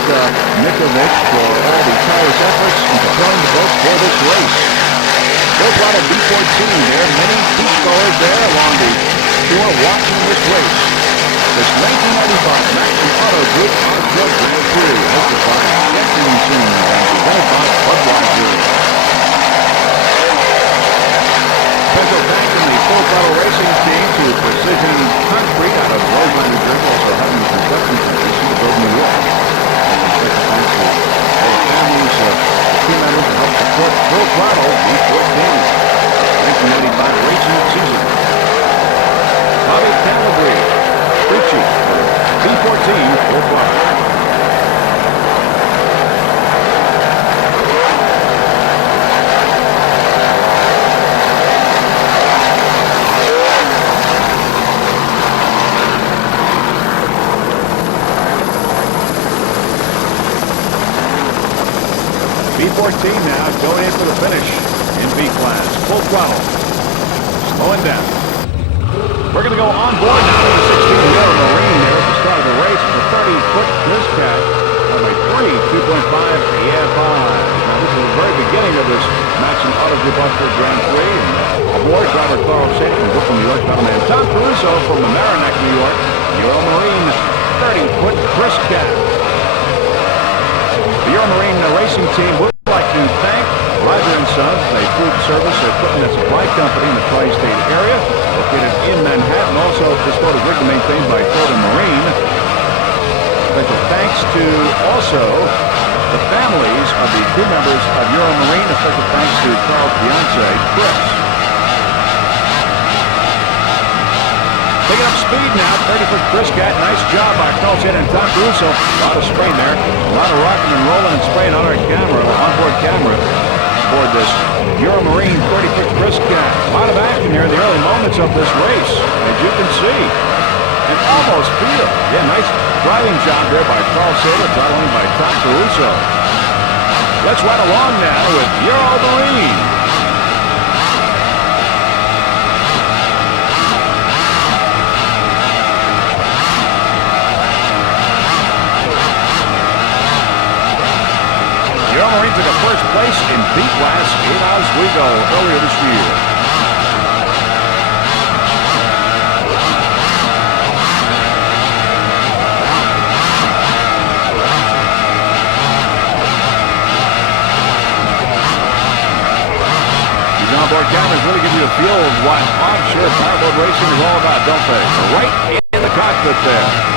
Nikovic for all the tireless efforts in preparing the boat for this race. Full throttle B14 there, many beachgoers there along the shore watching this race. This 1995 Maxon Auto Group Offshore Grand Prix, hosted by Checking Team and presented by Budweiser. Special thanks from the Full Throttle Racing Team to Precision Concrete out of Roseland, New Jersey, also having the construction company, Cedarburg, New York. And special thanks to all the families, the team members who helped support Full Throttle B14 1995 racing season. Bobby Calabrese, crew chief for B14 Full Throttle. B14 now going in for the finish in B-class. Full throttle. Slowing down. We're going to go on board now to the 16-year Marine there at the start of the race. It's a 30-foot cruise cat of a Prix 2.5 EFI. Now this is the very beginning of this Maxon Auto Group Offshore Grand Prix. And aboard, driver Carl Sadie from Brooklyn, New York. Man Tom Caruso from the Merrimack, New York. Euro Marine 30-foot cruise cat. The Euro Marine racing team will like to thank Roger & Sons, a food service equipment and supply company in the tri-state area, located in Manhattan, also restored and rigged and maintained by Croton Marine. Special thanks to also the families of the crew members of Euromarine. A special thanks to Carl's fiance, Chris. Picking up speed now, 30-foot Chris Cat. Nice job by Carl's head and Tom Caruso. A lot of spraying there. A lot of rocking and rolling and spraying on our camera, onboard camera, aboard this Euromarine 30-foot Chris Cat. A lot of action here in the early moments of this race, as you can see. And almost feel. Yeah, nice driving job there by Carl Saylor, following by Tom Caruso. Let's ride along now with Euromarine. Euromarine took a first place in B-class in Oswego earlier this year. These onboard cameras really give you a feel of what offshore powerboat racing is all about, don't they? Right in the cockpit there.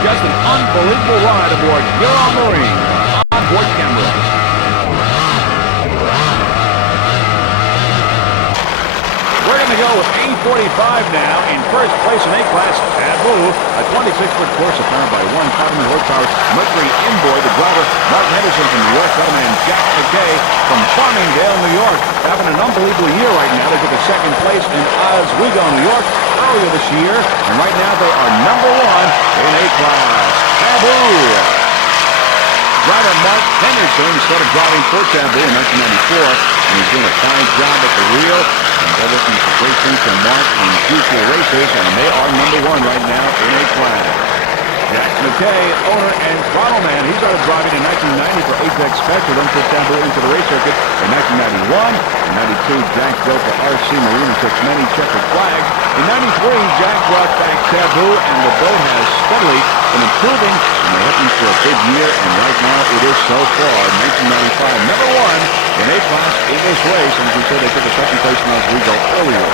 Just an unbelievable ride aboard Euromarine onboard cameras. We're going to go with A45 now in first place in A-class. Taboo, a 26-foot course powered by 1 horsepower Mercury inboard. The driver, Mark Henderson from New York, and Jack McKay from Farmingdale, New York. Having an unbelievable year right now. They took a second place in Oswego, New York earlier this year, and right now they are number 1 in A-class. Taboo. Driver Mark Henderson started driving for Taboo in 1994, and he's doing a fine job at the wheel. And they're looking for great things from Mark in future races, and they are number 1 right now in A-class. Jack McKay, owner and throttle man, he started driving in 1990 for Apex Special, then took Taboo into the race circuit in 1991. In 92, Jack drove for RC Marine and took many checkered flags. In 93, Jack brought back Taboo, and the boat has steadily been improving, and they're looking for a big year, and right now it is so far. 1995, number 1 in A-class in this race, and as we said, they took a second place in Oswego earlier.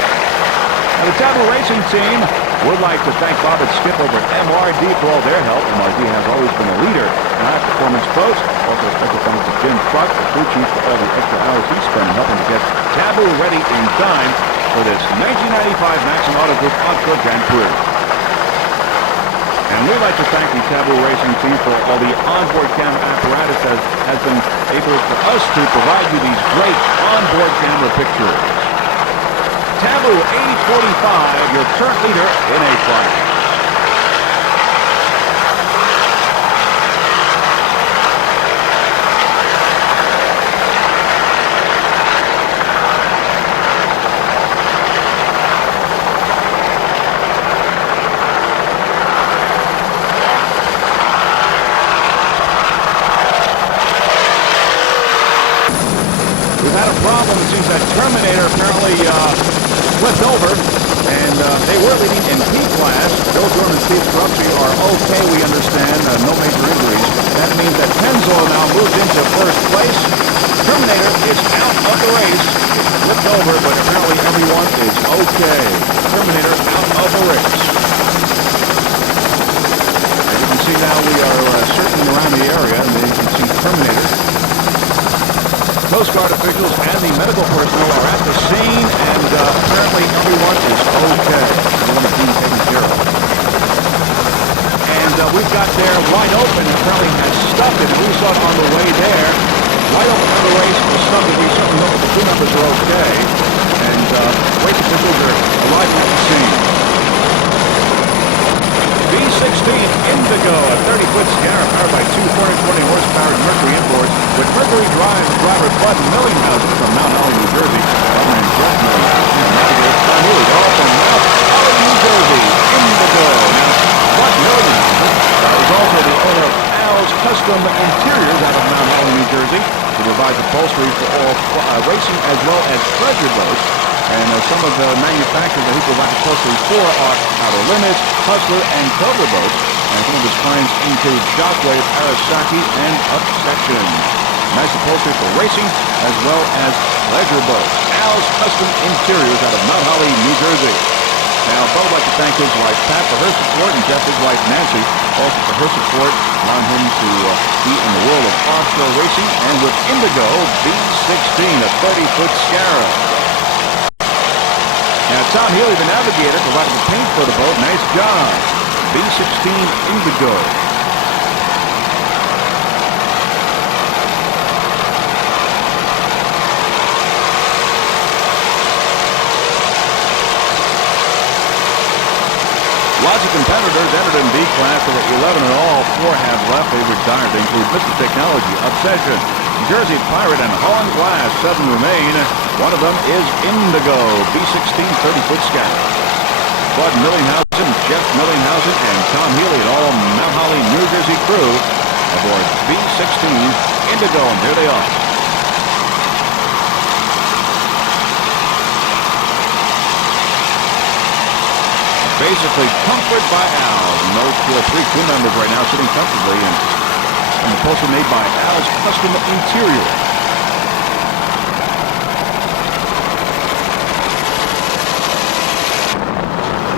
Now, the Taboo Racing team would like to thank Bob and Skip over at MRD for all their help. MRD has always been a leader in high-performance boats. Also, a special thanks to Jim Truck, the crew chief, for all the extra hours he spent helping to get Taboo ready in time for this 1995 Maxon Auto Group Offshore Grand Prix. And we'd like to thank the Taboo Racing team for all the onboard camera apparatus that has been able for us to provide you these great onboard camera pictures. Taboo 8045, your current leader in A-class. We've had a problem. It seems that Terminator apparently flipped over, and they were leading in P-class. Bill Durham and Steve Corruption are okay, we understand, no major injuries. That means that Pennzoil now moved into first place. Terminator is out of the race. It flipped over, but apparently everyone is okay. Terminator out of the race. As you can see now, we are circling around the area, and you can see Terminator. Coast Guard officials and the medical personnel are at the scene, and apparently everyone is okay. Everyone is being taken care of. And we've got there wide open, apparently has stuffed it, and we saw it on the way there. Wide open on the race was stuffed it. We certainly hope that the crew members are okay. And race officials are arriving at the scene. B-16 Indigo, a 30-foot Scarab powered by 2 420 horsepower Mercury inboards with Mercury drive driver Bud Millinghouse from Mount Holly, New Jersey. Governor Jeff Millinghouse. Tom Healy, all from Mount Holly, New Jersey. Indigo. Now, Buck Milligan is also the owner of Al's Custom Interiors out of Mount Holly, New Jersey. He provides upholstery for all racing as well as pleasure boats. And some of the manufacturers that he provides upholstery for are Outer Limits, Hustler, and Cobra boats. And some of his clients include Shockwave, Arasaki, and Upsection. Nice upholstery for racing as well as pleasure boats. Al's Custom Interiors out of Mount Holly, New Jersey. Now, Bo would like to thank his wife, Pat, for her support, and Jeff, his wife, Nancy, also for her support, allowing him to be in the world of offshore racing, and with Indigo B-16, a 30-foot Scarab. Now, Tom Healy, the navigator, provided the paint for the boat. Nice job. B-16 Indigo. Lots of competitors entered in B-class. There were 11 in all. 4 have left. They retired. They include Mr. Technology, Obsession, Jersey Pirate, and Holland Glass. 7 remain. One of them is Indigo, B-16 30-foot Scout. Bud Millinghausen, Jeff Millinghausen, and Tom Healy, and all Mount Holly, New Jersey crew aboard B-16 Indigo, and here they are. Basically, comfort by Al. Those 3 crew members right now sitting comfortably, and the upholstery made by Al's Custom Interior.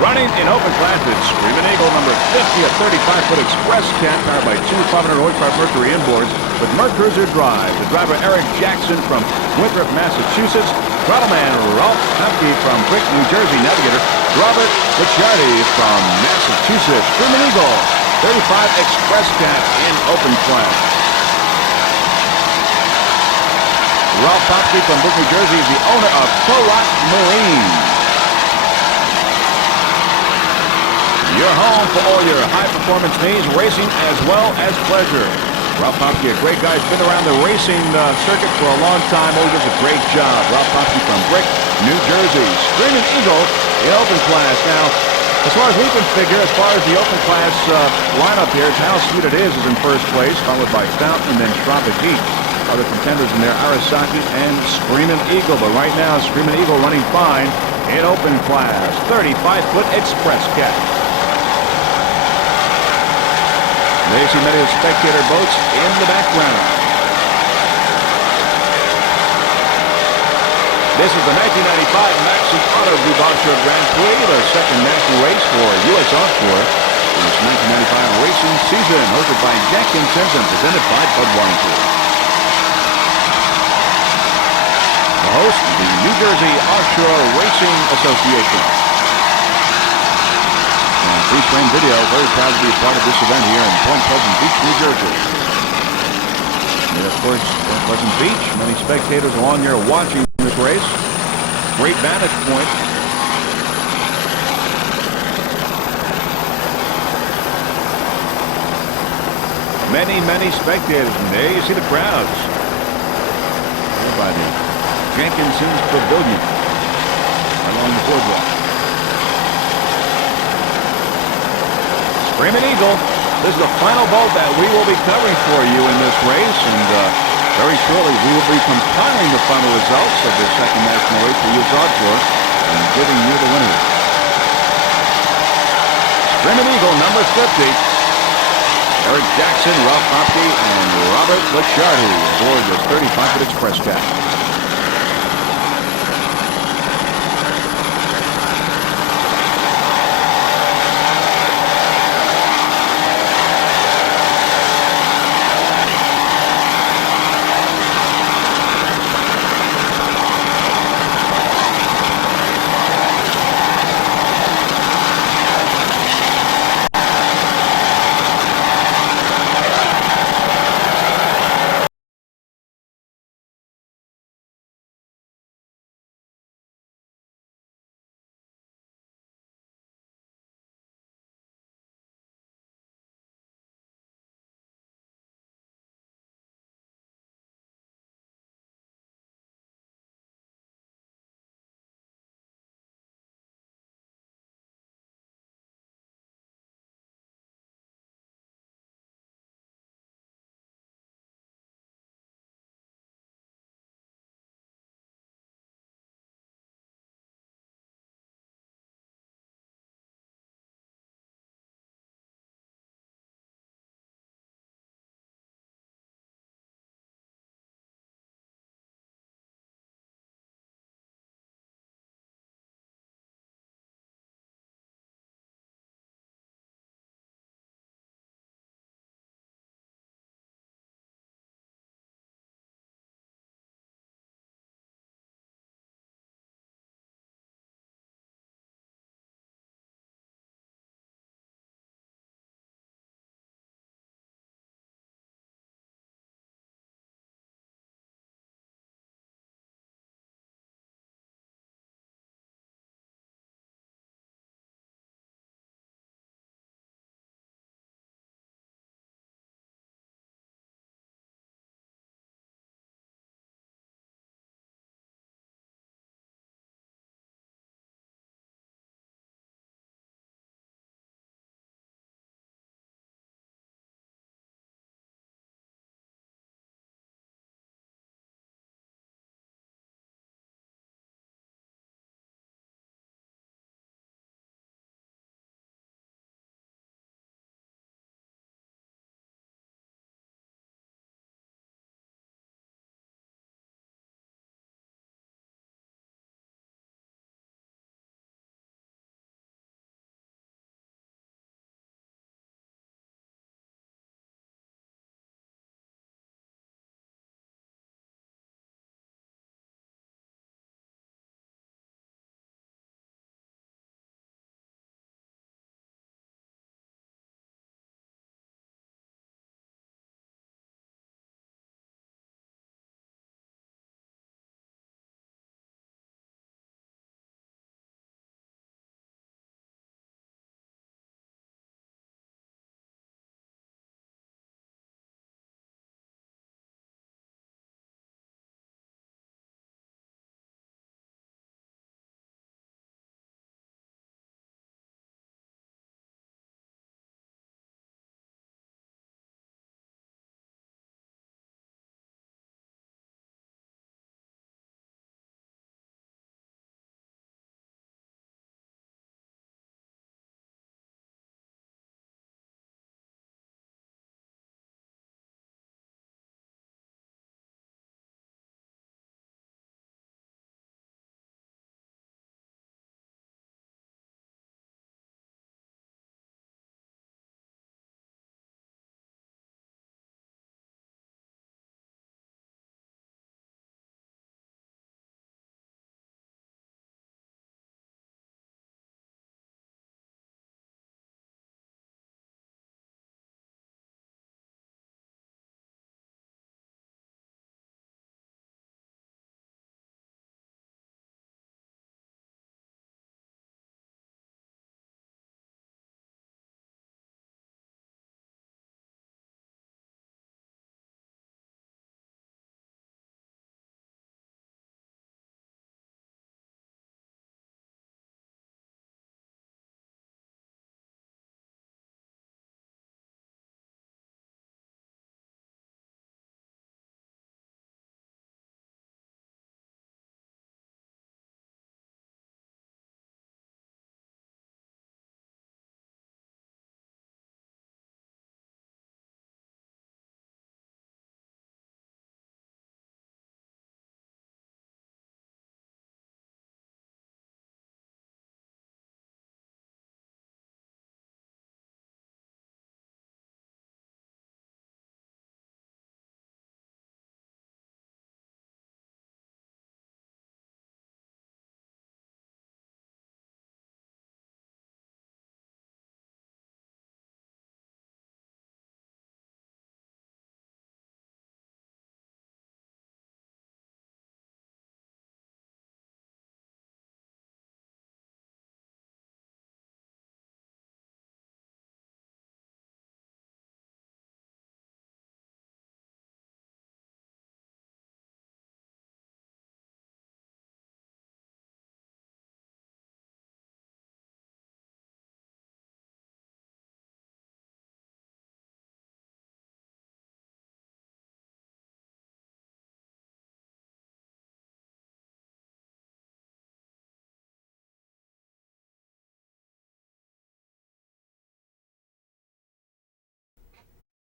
Running in open class, it's Screaming Eagle number 50, a 35-foot express cat powered by 2 500 horsepower Mercury inboards with Mercruiser drive. The driver, Eric Jackson from Winthrop, Massachusetts. Throttle-man, Ralph Hapke from Prix, New Jersey. Navigator, Robert Licciardi from Massachusetts. Screaming Eagle, 35 express cat in open class. Ralph Hapke from Brooklyn, New Jersey is the owner of Pro-Rock Marine. Your home for all your high-performance needs, racing as well as pleasure. Ralph Hopke, a great guy. He's been around the racing circuit for a long time. Always does a great job. Ralph Hopke from Brick, New Jersey. Screaming Eagle in open class. Now, as far as we can figure, as far as the open class lineup here, it's How Sweet It Is in first place, followed by Fountain and then Tropic Heat. Other contenders in there, Arasaki and Screaming Eagle. But right now, Screaming Eagle running fine in open class. 35-foot express cat. There you see many of the spectator boats in the background. This is the 1995 Maxon Auto Group Offshore Grand Prix, the second national race for U.S. Offshore in this 1995 racing season, hosted by Jenkinson's and presented by Budweiser. The host, the New Jersey Offshore Racing Association. Pre-frame video, very proud to be a part of this event here in Point Pleasant Beach, New Jersey. And of course, Point Pleasant Beach, many spectators along here watching this race. Great vantage point. Many spectators, and there you see the crowds. Here by the Jenkinson's Pavilion along the boardwalk. Screaming Eagle, this is the final boat that we will be covering for you in this race, and very shortly we will be compiling the final results of the second national race for U.S. Offshore and giving you the winner. Screaming Eagle, number 50, Eric Jackson, Ralph Hopke, and Robert Licciardi aboard this 35-foot express cat.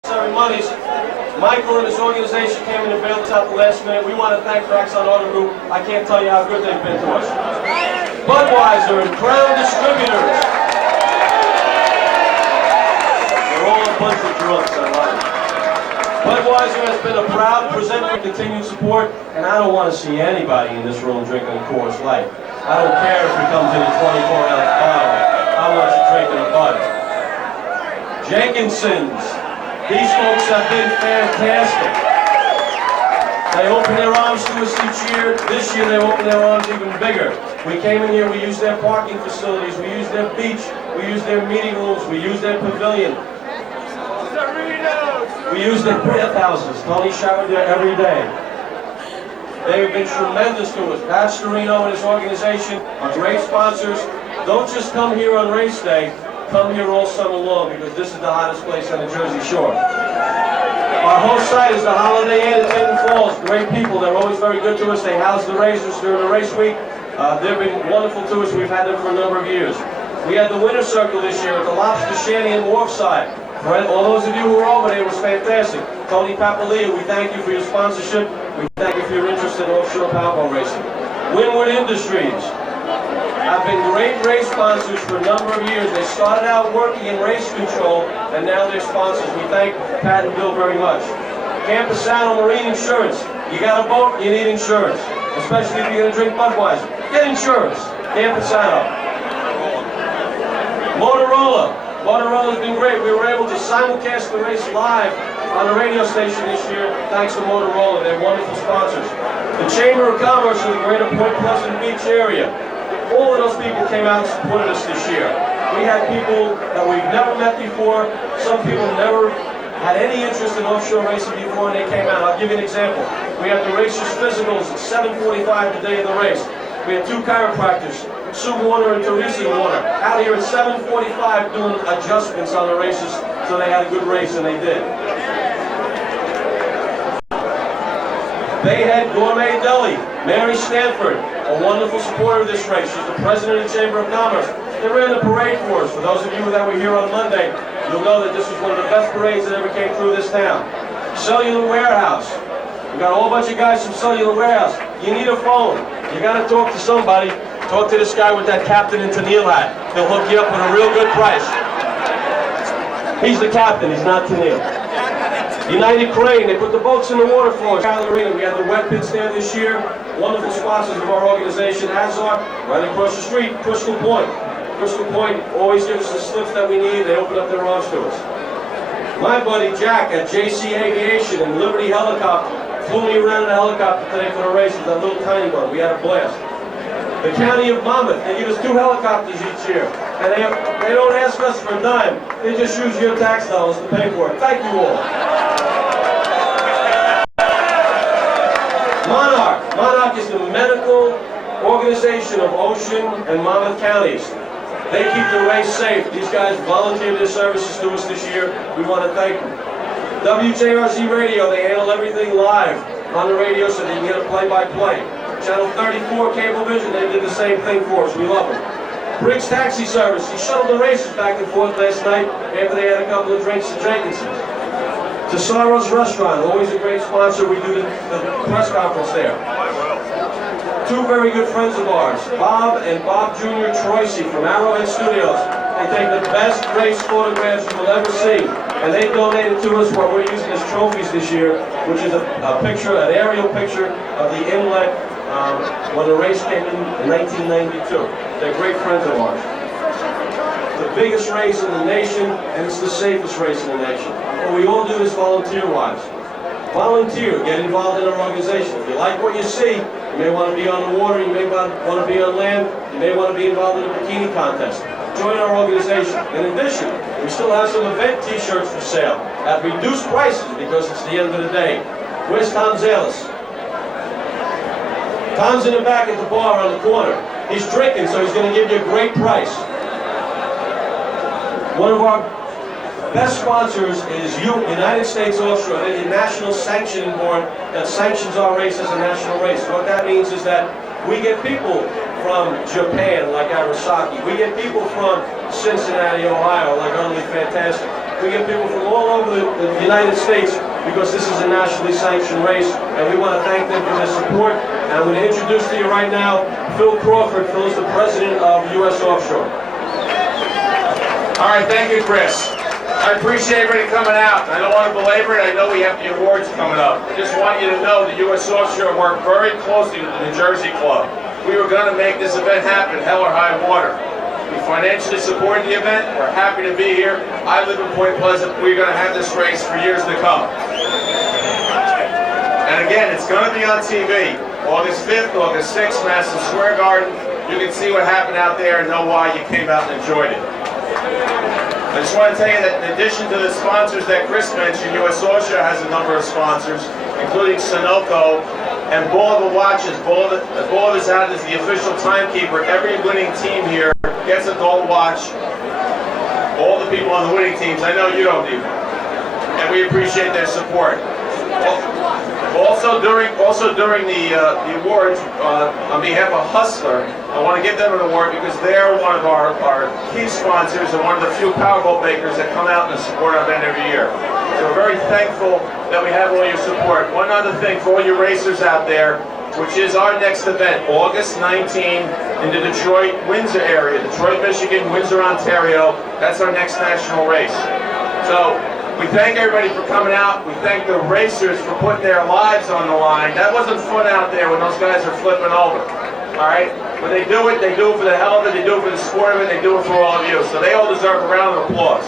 Ceremonies. Michael and his organization came in and bailed us out the last minute. We want to thank Maxon Auto Group. I can't tell you how good they've been to us. Budweiser and Crown Distributors. They're all a bunch of drunks, I like it. Budweiser has been a proud presenter and continued support, and I don't want to see anybody in this room drinking a Coors Light. I don't care if it comes in a 24-ounce bottle. I want you drinking a Bud. Jenkinson's. These folks have been fantastic. They open their arms to us each year. This year they open their arms even bigger. We came in here, we used their parking facilities, we used their beach, we used their meeting rooms, we used their pavilion. We used their bathhouses. Tony showered there every day. They have been tremendous to us. Pat Storino and his organization are great sponsors. Don't just come here on race day. Come here all summer long because this is the hottest place on the Jersey Shore. Our host site is the Holiday Inn at Hidden Falls. Great people. They're always very good to us. They house the racers during the race week. They've been wonderful to us. We've had them for a number of years. We had the Winter Circle this year at the Lobster Shanty and Wharfside. For all those of you who were over there, it was fantastic. Tony Papalia, we thank you for your sponsorship. We thank you for your interest in offshore powerboat racing. Windward Industries have been great race sponsors for a number of years. They started out working in race control, and now they're sponsors. We thank Pat and Bill very much. Camposano Marine Insurance. You got a boat, you need insurance. Especially if you're going to drink Budweiser. Get insurance. Camposano. Motorola's been great. We were able to simulcast the race live on the radio station this year, thanks to Motorola. They're wonderful sponsors. The Chamber of Commerce of the greater Point Pleasant Beach area. All of those people came out and supported us this year. We had people that we've never met before. Some people never had any interest in offshore racing before, and they came out. I'll give you an example. We had the racers' physicals at 7:45 the day of the race. We had two chiropractors, Sue Warner and Teresa Warner, out here at 7:45 doing adjustments on the races so they had a good race, and they did. Bayhead Gourmet Deli, Mary Stanford, a wonderful supporter of this race. She's the president of the Chamber of Commerce. They ran the parade for us. For those of you that were here on Monday, you'll know that this was one of the best parades that ever came through this town. Cellular Warehouse. We got a whole bunch of guys from Cellular Warehouse. You need a phone. You got to talk to somebody. Talk to this guy with that Captain and Tennille hat. He'll hook you up with a real good price. He's the captain. He's not Tennille. United Crane, they put the boats in the water for us. We had the wet pits there this year. Wonderful sponsors of our organization. Azar, right across the street, Crystal Point. Crystal Point always gives us the slips that we need. They open up their arms to us. My buddy Jack at JC Aviation and Liberty Helicopter flew me around in a helicopter today for the races, that little tiny one. We had a blast. The County of Monmouth, they give us 2 helicopters each year. And they don't ask us for a dime. They just use your tax dollars to pay for it. Thank you all. Monarch is the medical organization of Ocean and Monmouth counties. They keep the race safe. These guys volunteered their services to us this year. We want to thank them. WJRZ Radio, they handle everything live on the radio so they can get a play-by-play. Channel 34 Cablevision, they did the same thing for us. We love them. Prix Taxi Service, he shuttled the races back and forth last night after they had a couple of drinks at Jenkinson's. Tesaro's Restaurant, always a great sponsor. We do the press conference there. 2 very good friends of ours, Bob and Bob Jr. Troisi from Arrowhead Studios. They take the best race photographs you will ever see. And they donated to us what we're using as trophies this year, which is a picture, an aerial picture of the inlet when the race came in 1992. They're great friends of ours. The biggest race in the nation, and it's the safest race in the nation. And we all do this volunteer-wise. Volunteer, get involved in our organization. If you like what you see, you may want to be on the water, you may want to be on land, you may want to be involved in a bikini contest. Join our organization. In addition, we still have some event t-shirts for sale at reduced prices because it's the end of the day. Where's Tom Zalis? Tom's in the back at the bar on the corner. He's drinking, so he's going to give you a great price. One of our best sponsors is United States Offshore. They're the national sanctioning board that sanctions our race as a national race. What that means is that we get people from Japan, like Arasaki. We get people from Cincinnati, Ohio, like Arlie fantastic. We get people from all over the United States because this is a nationally sanctioned race, and we want to thank them for their support. And I'm going to introduce to you right now Phil Crawford. Phil is the president of U.S. Offshore. All right, thank you, Chris. I appreciate everybody coming out. I don't want to belabor it. I know we have the awards coming up. I just want you to know that U.S. Offshore worked very closely with the New Jersey Club. We were going to make this event happen, hell or high water. We financially supported the event. We're happy to be here. I live in Point Pleasant. We're going to have this race for years to come. And again, it's going to be on TV. August 5th, August 6th, Madison Square Garden. You can see what happened out there and know why you came out and enjoyed it. I just want to tell you that in addition to the sponsors that Chris mentioned, U.S. Offshore has a number of sponsors, including Sunoco and Bulova Watches. Bulova is out as the official timekeeper. Every winning team here gets a gold watch. All the people on the winning teams, I know you don't need one. And we appreciate their support. Also during the awards, on behalf of Hustler, I want to give them an award because they're one of our key sponsors and one of the few Powerboat makers that come out and support our event every year. So we're very thankful that we have all your support. One other thing for all you racers out there, which is our next event, August 19 in the Detroit, Windsor area, Detroit, Michigan, Windsor, Ontario. That's our next national race. So we thank everybody for coming out. We thank the racers for putting their lives on the line. That wasn't fun out there when those guys are flipping over. All right? When they do it for the hell of it, they do it for the sport of it, they do it for all of you. So they all deserve a round of applause.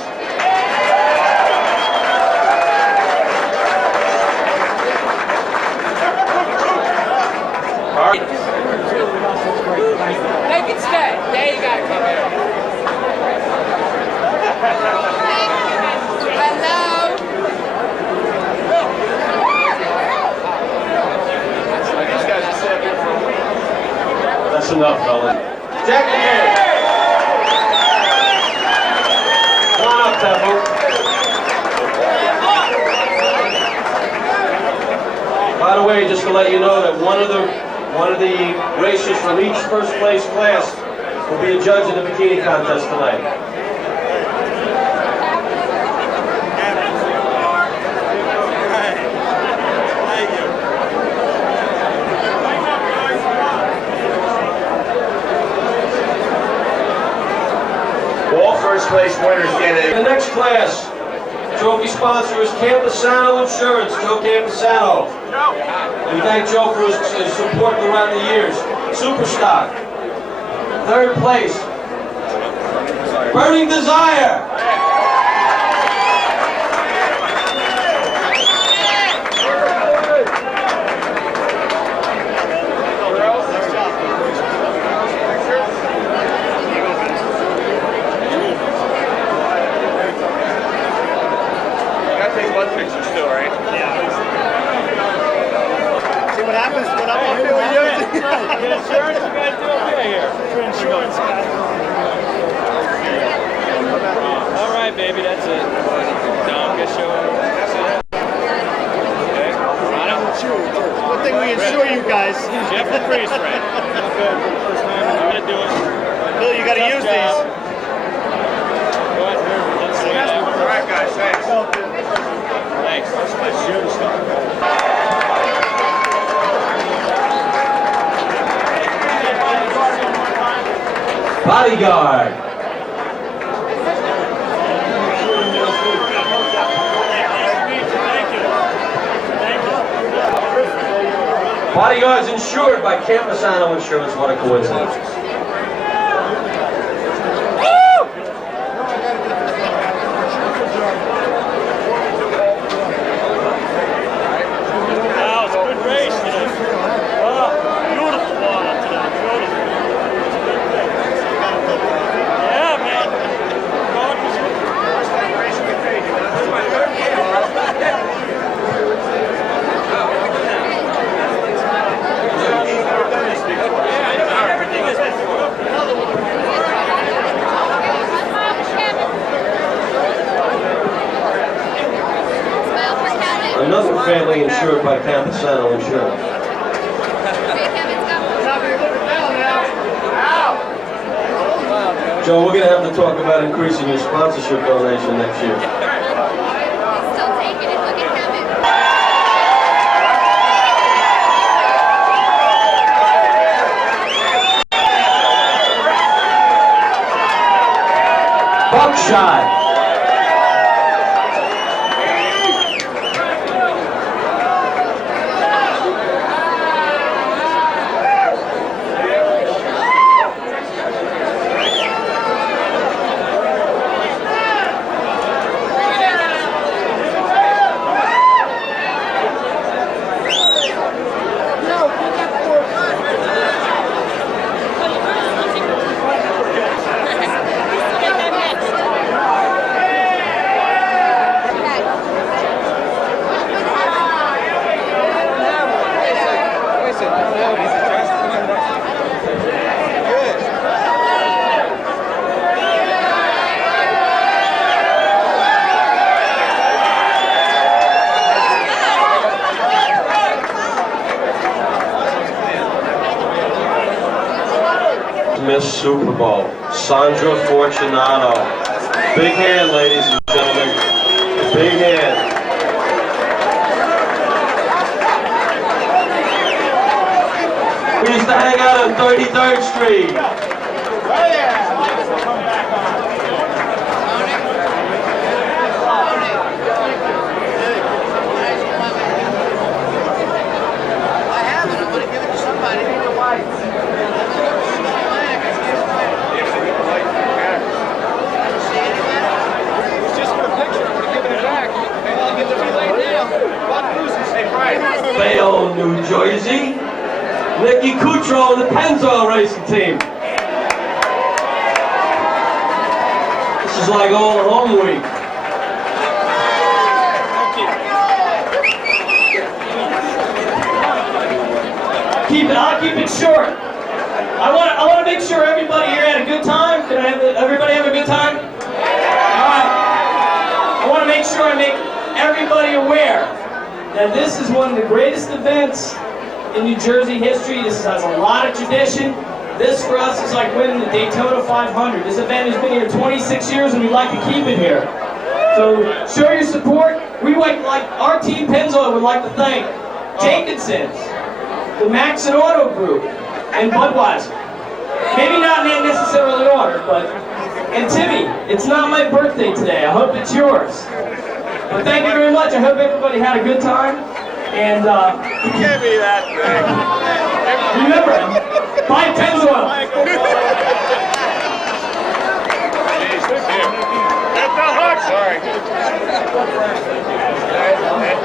All right. They can stay. There you go. That's enough, fella. Jack again. Come on up, Temple. By the way, just to let you know that one of the racers from each first place class will be a judge in the bikini contest tonight. First place winners get it. The next class, trophy sponsor is Campesano Insurance, Joe Campesano. We thank Joe for his support throughout the years. Superstock. Third place, Burning Desire. Insurance, you guys do okay here. For insurance, guys. All right, baby, that's it. Dom, get show. That's it. Okay. Good thing we insure you guys. Jeff the Priest, right? Good. First time. I'm gonna do it. Bill, you gotta use these. Go ahead. Let's see. All right, guys, thanks. Thanks. That's my shoe stuff. Bodyguard. Bodyguard's insured by Campesano Insurance. What a coincidence. Wow, it's a good race today. Oh, beautiful water today. Beautiful. Yeah, man. God was good. Another family insured by Campesano Insurance. Joe, we're going to have to talk about increasing your sponsorship donation next year. Still taking it. Look at Kevin. Buckshot. Miss Super Bowl, Sandra Fortunato. Big hand, ladies and gentlemen. Big hand. We used to hang out on 33rd Street. Bayonne, New Jersey. Nicky Coutro and the Pennzoil Racing Team. This is like all home week. I'll keep it short. I want to make sure everybody here had a good time. Can everybody have a good time? All right. I want to make sure I make everybody aware that this is one of the greatest events in New Jersey history. This has a lot of tradition. This for us is like winning the Daytona 500. This event has been here 26 years and we'd like to keep it here. So show your support. We would like our team Pennzoil would like to thank Jenkinson's, the Maxon Auto Group, and Budweiser. Maybe not in necessarily order, but and Timmy, it's not my birthday today. I hope it's yours. But thank you very much. I hope everybody had a good time. And Give me that thing. remember, buy Pennzoil. Get the hook. Sorry.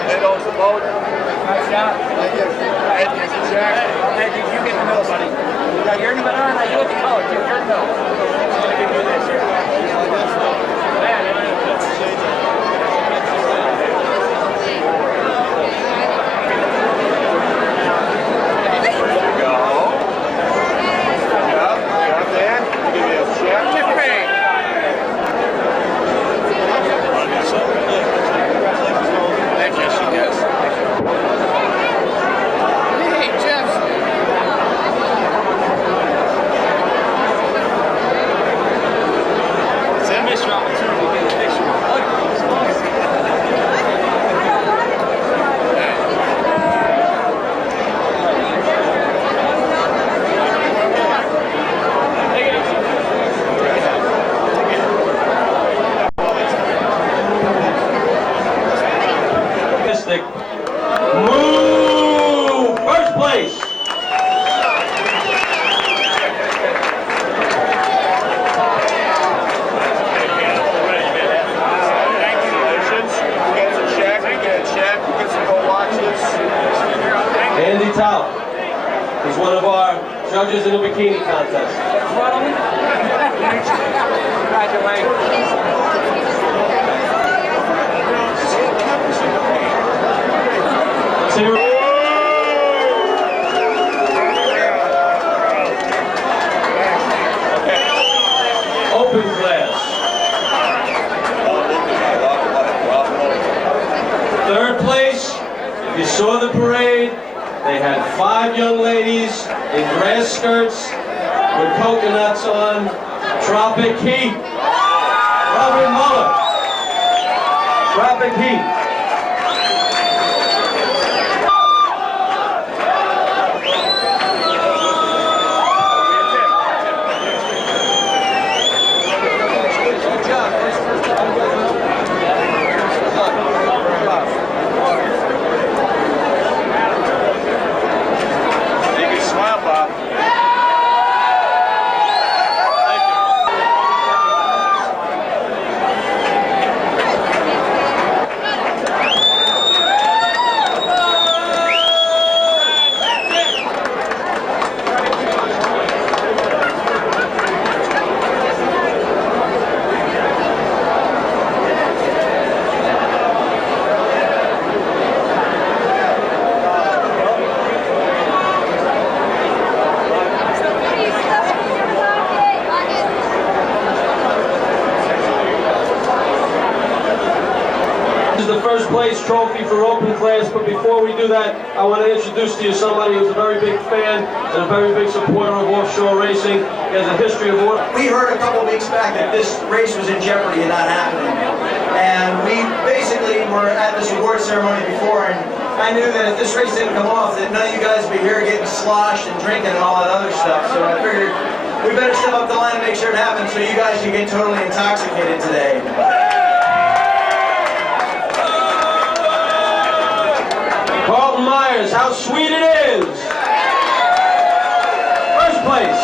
Ed owns the boat. Nice job. Ed is the jack. Hey, you get the middle, buddy. Yeah, you're in the middle, and I do with the color, too. You're in the middle. I'm going to give you this here. Move! First place! Andy Tao is one of our judges in the bikini contest. Open class. Third place, if you saw the parade, they had 5 young ladies in grass skirts with coconuts on. Tropic Heat. Robert Muller. Tropic Heat. You can smile, Bob. This is the first place trophy for open class, but before we do that, I want to introduce to you somebody who's a very big fan and a very big supporter of offshore racing. He has a history of water. We heard a couple weeks back that this race was in jeopardy of not happening. And we basically were at this award ceremony before, and I knew that if this race didn't come off, that none of you guys would be here getting sloshed and drinking and all that other stuff. So I figured we better step up the line and make sure it happens so you guys can get totally intoxicated today. Carlton Myers, how sweet it is! First place.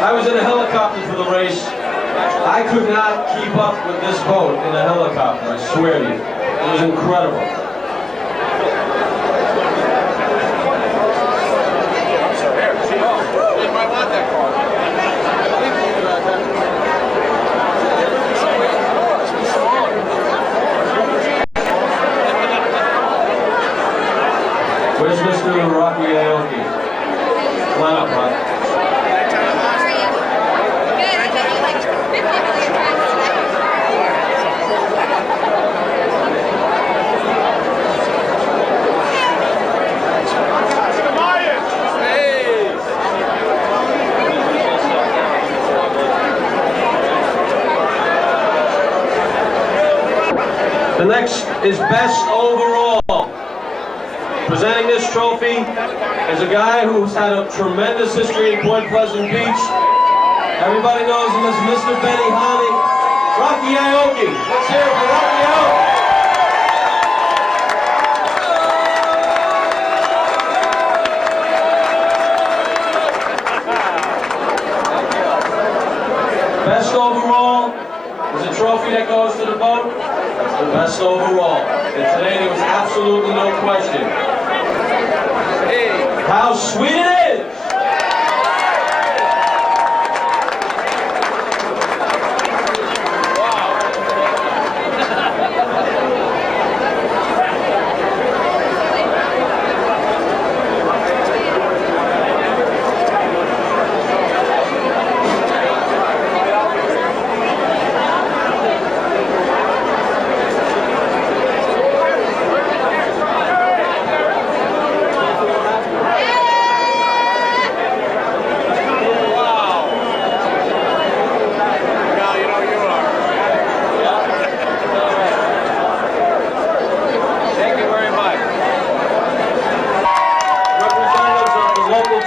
I was in a helicopter for the race. I could not keep up with this boat in a helicopter, I swear to you. It was incredible. You might want that car. Where's Mr. Rocky Aoki? Come on up, Rock. The next is best overall. Presenting this trophy is a guy who's had a tremendous history in Point Pleasant Beach. Everybody knows him as Mr. Benny Haney. Rocky Aoki. Let's hear it for Rocky Aoki. Best overall is a trophy that goes to the boat. That's the best overall. And today there was absolutely no question. How sweet it is!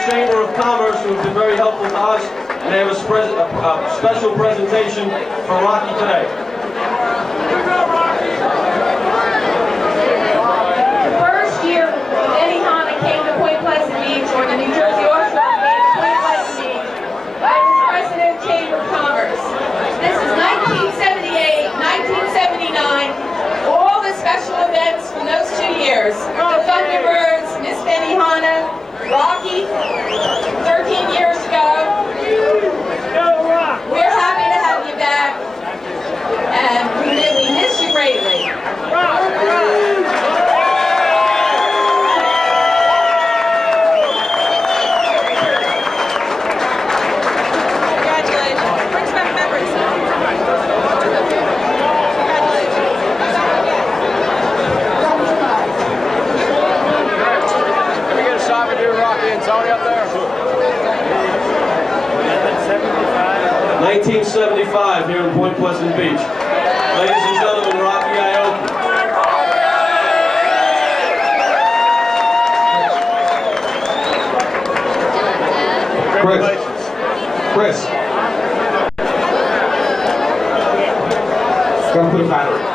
Chamber of Commerce, who have been very helpful to us, and they have a special presentation for Rocky today. The first year Benny Hanna came to Point Pleasant Beach, or the New Jersey Offshore came to Point Pleasant Beach, I was president of Chamber of Commerce. This is 1978, 1979, all the special events from those 2 years. The Thunderbirds, Miss Benny Hanna, Rocky, 13 years ago. We're happy to have you back, and we miss you greatly. 1975 here in Point Pleasant Beach. Ladies and gentlemen, Rocky Aoki. Chris. Come to the battery.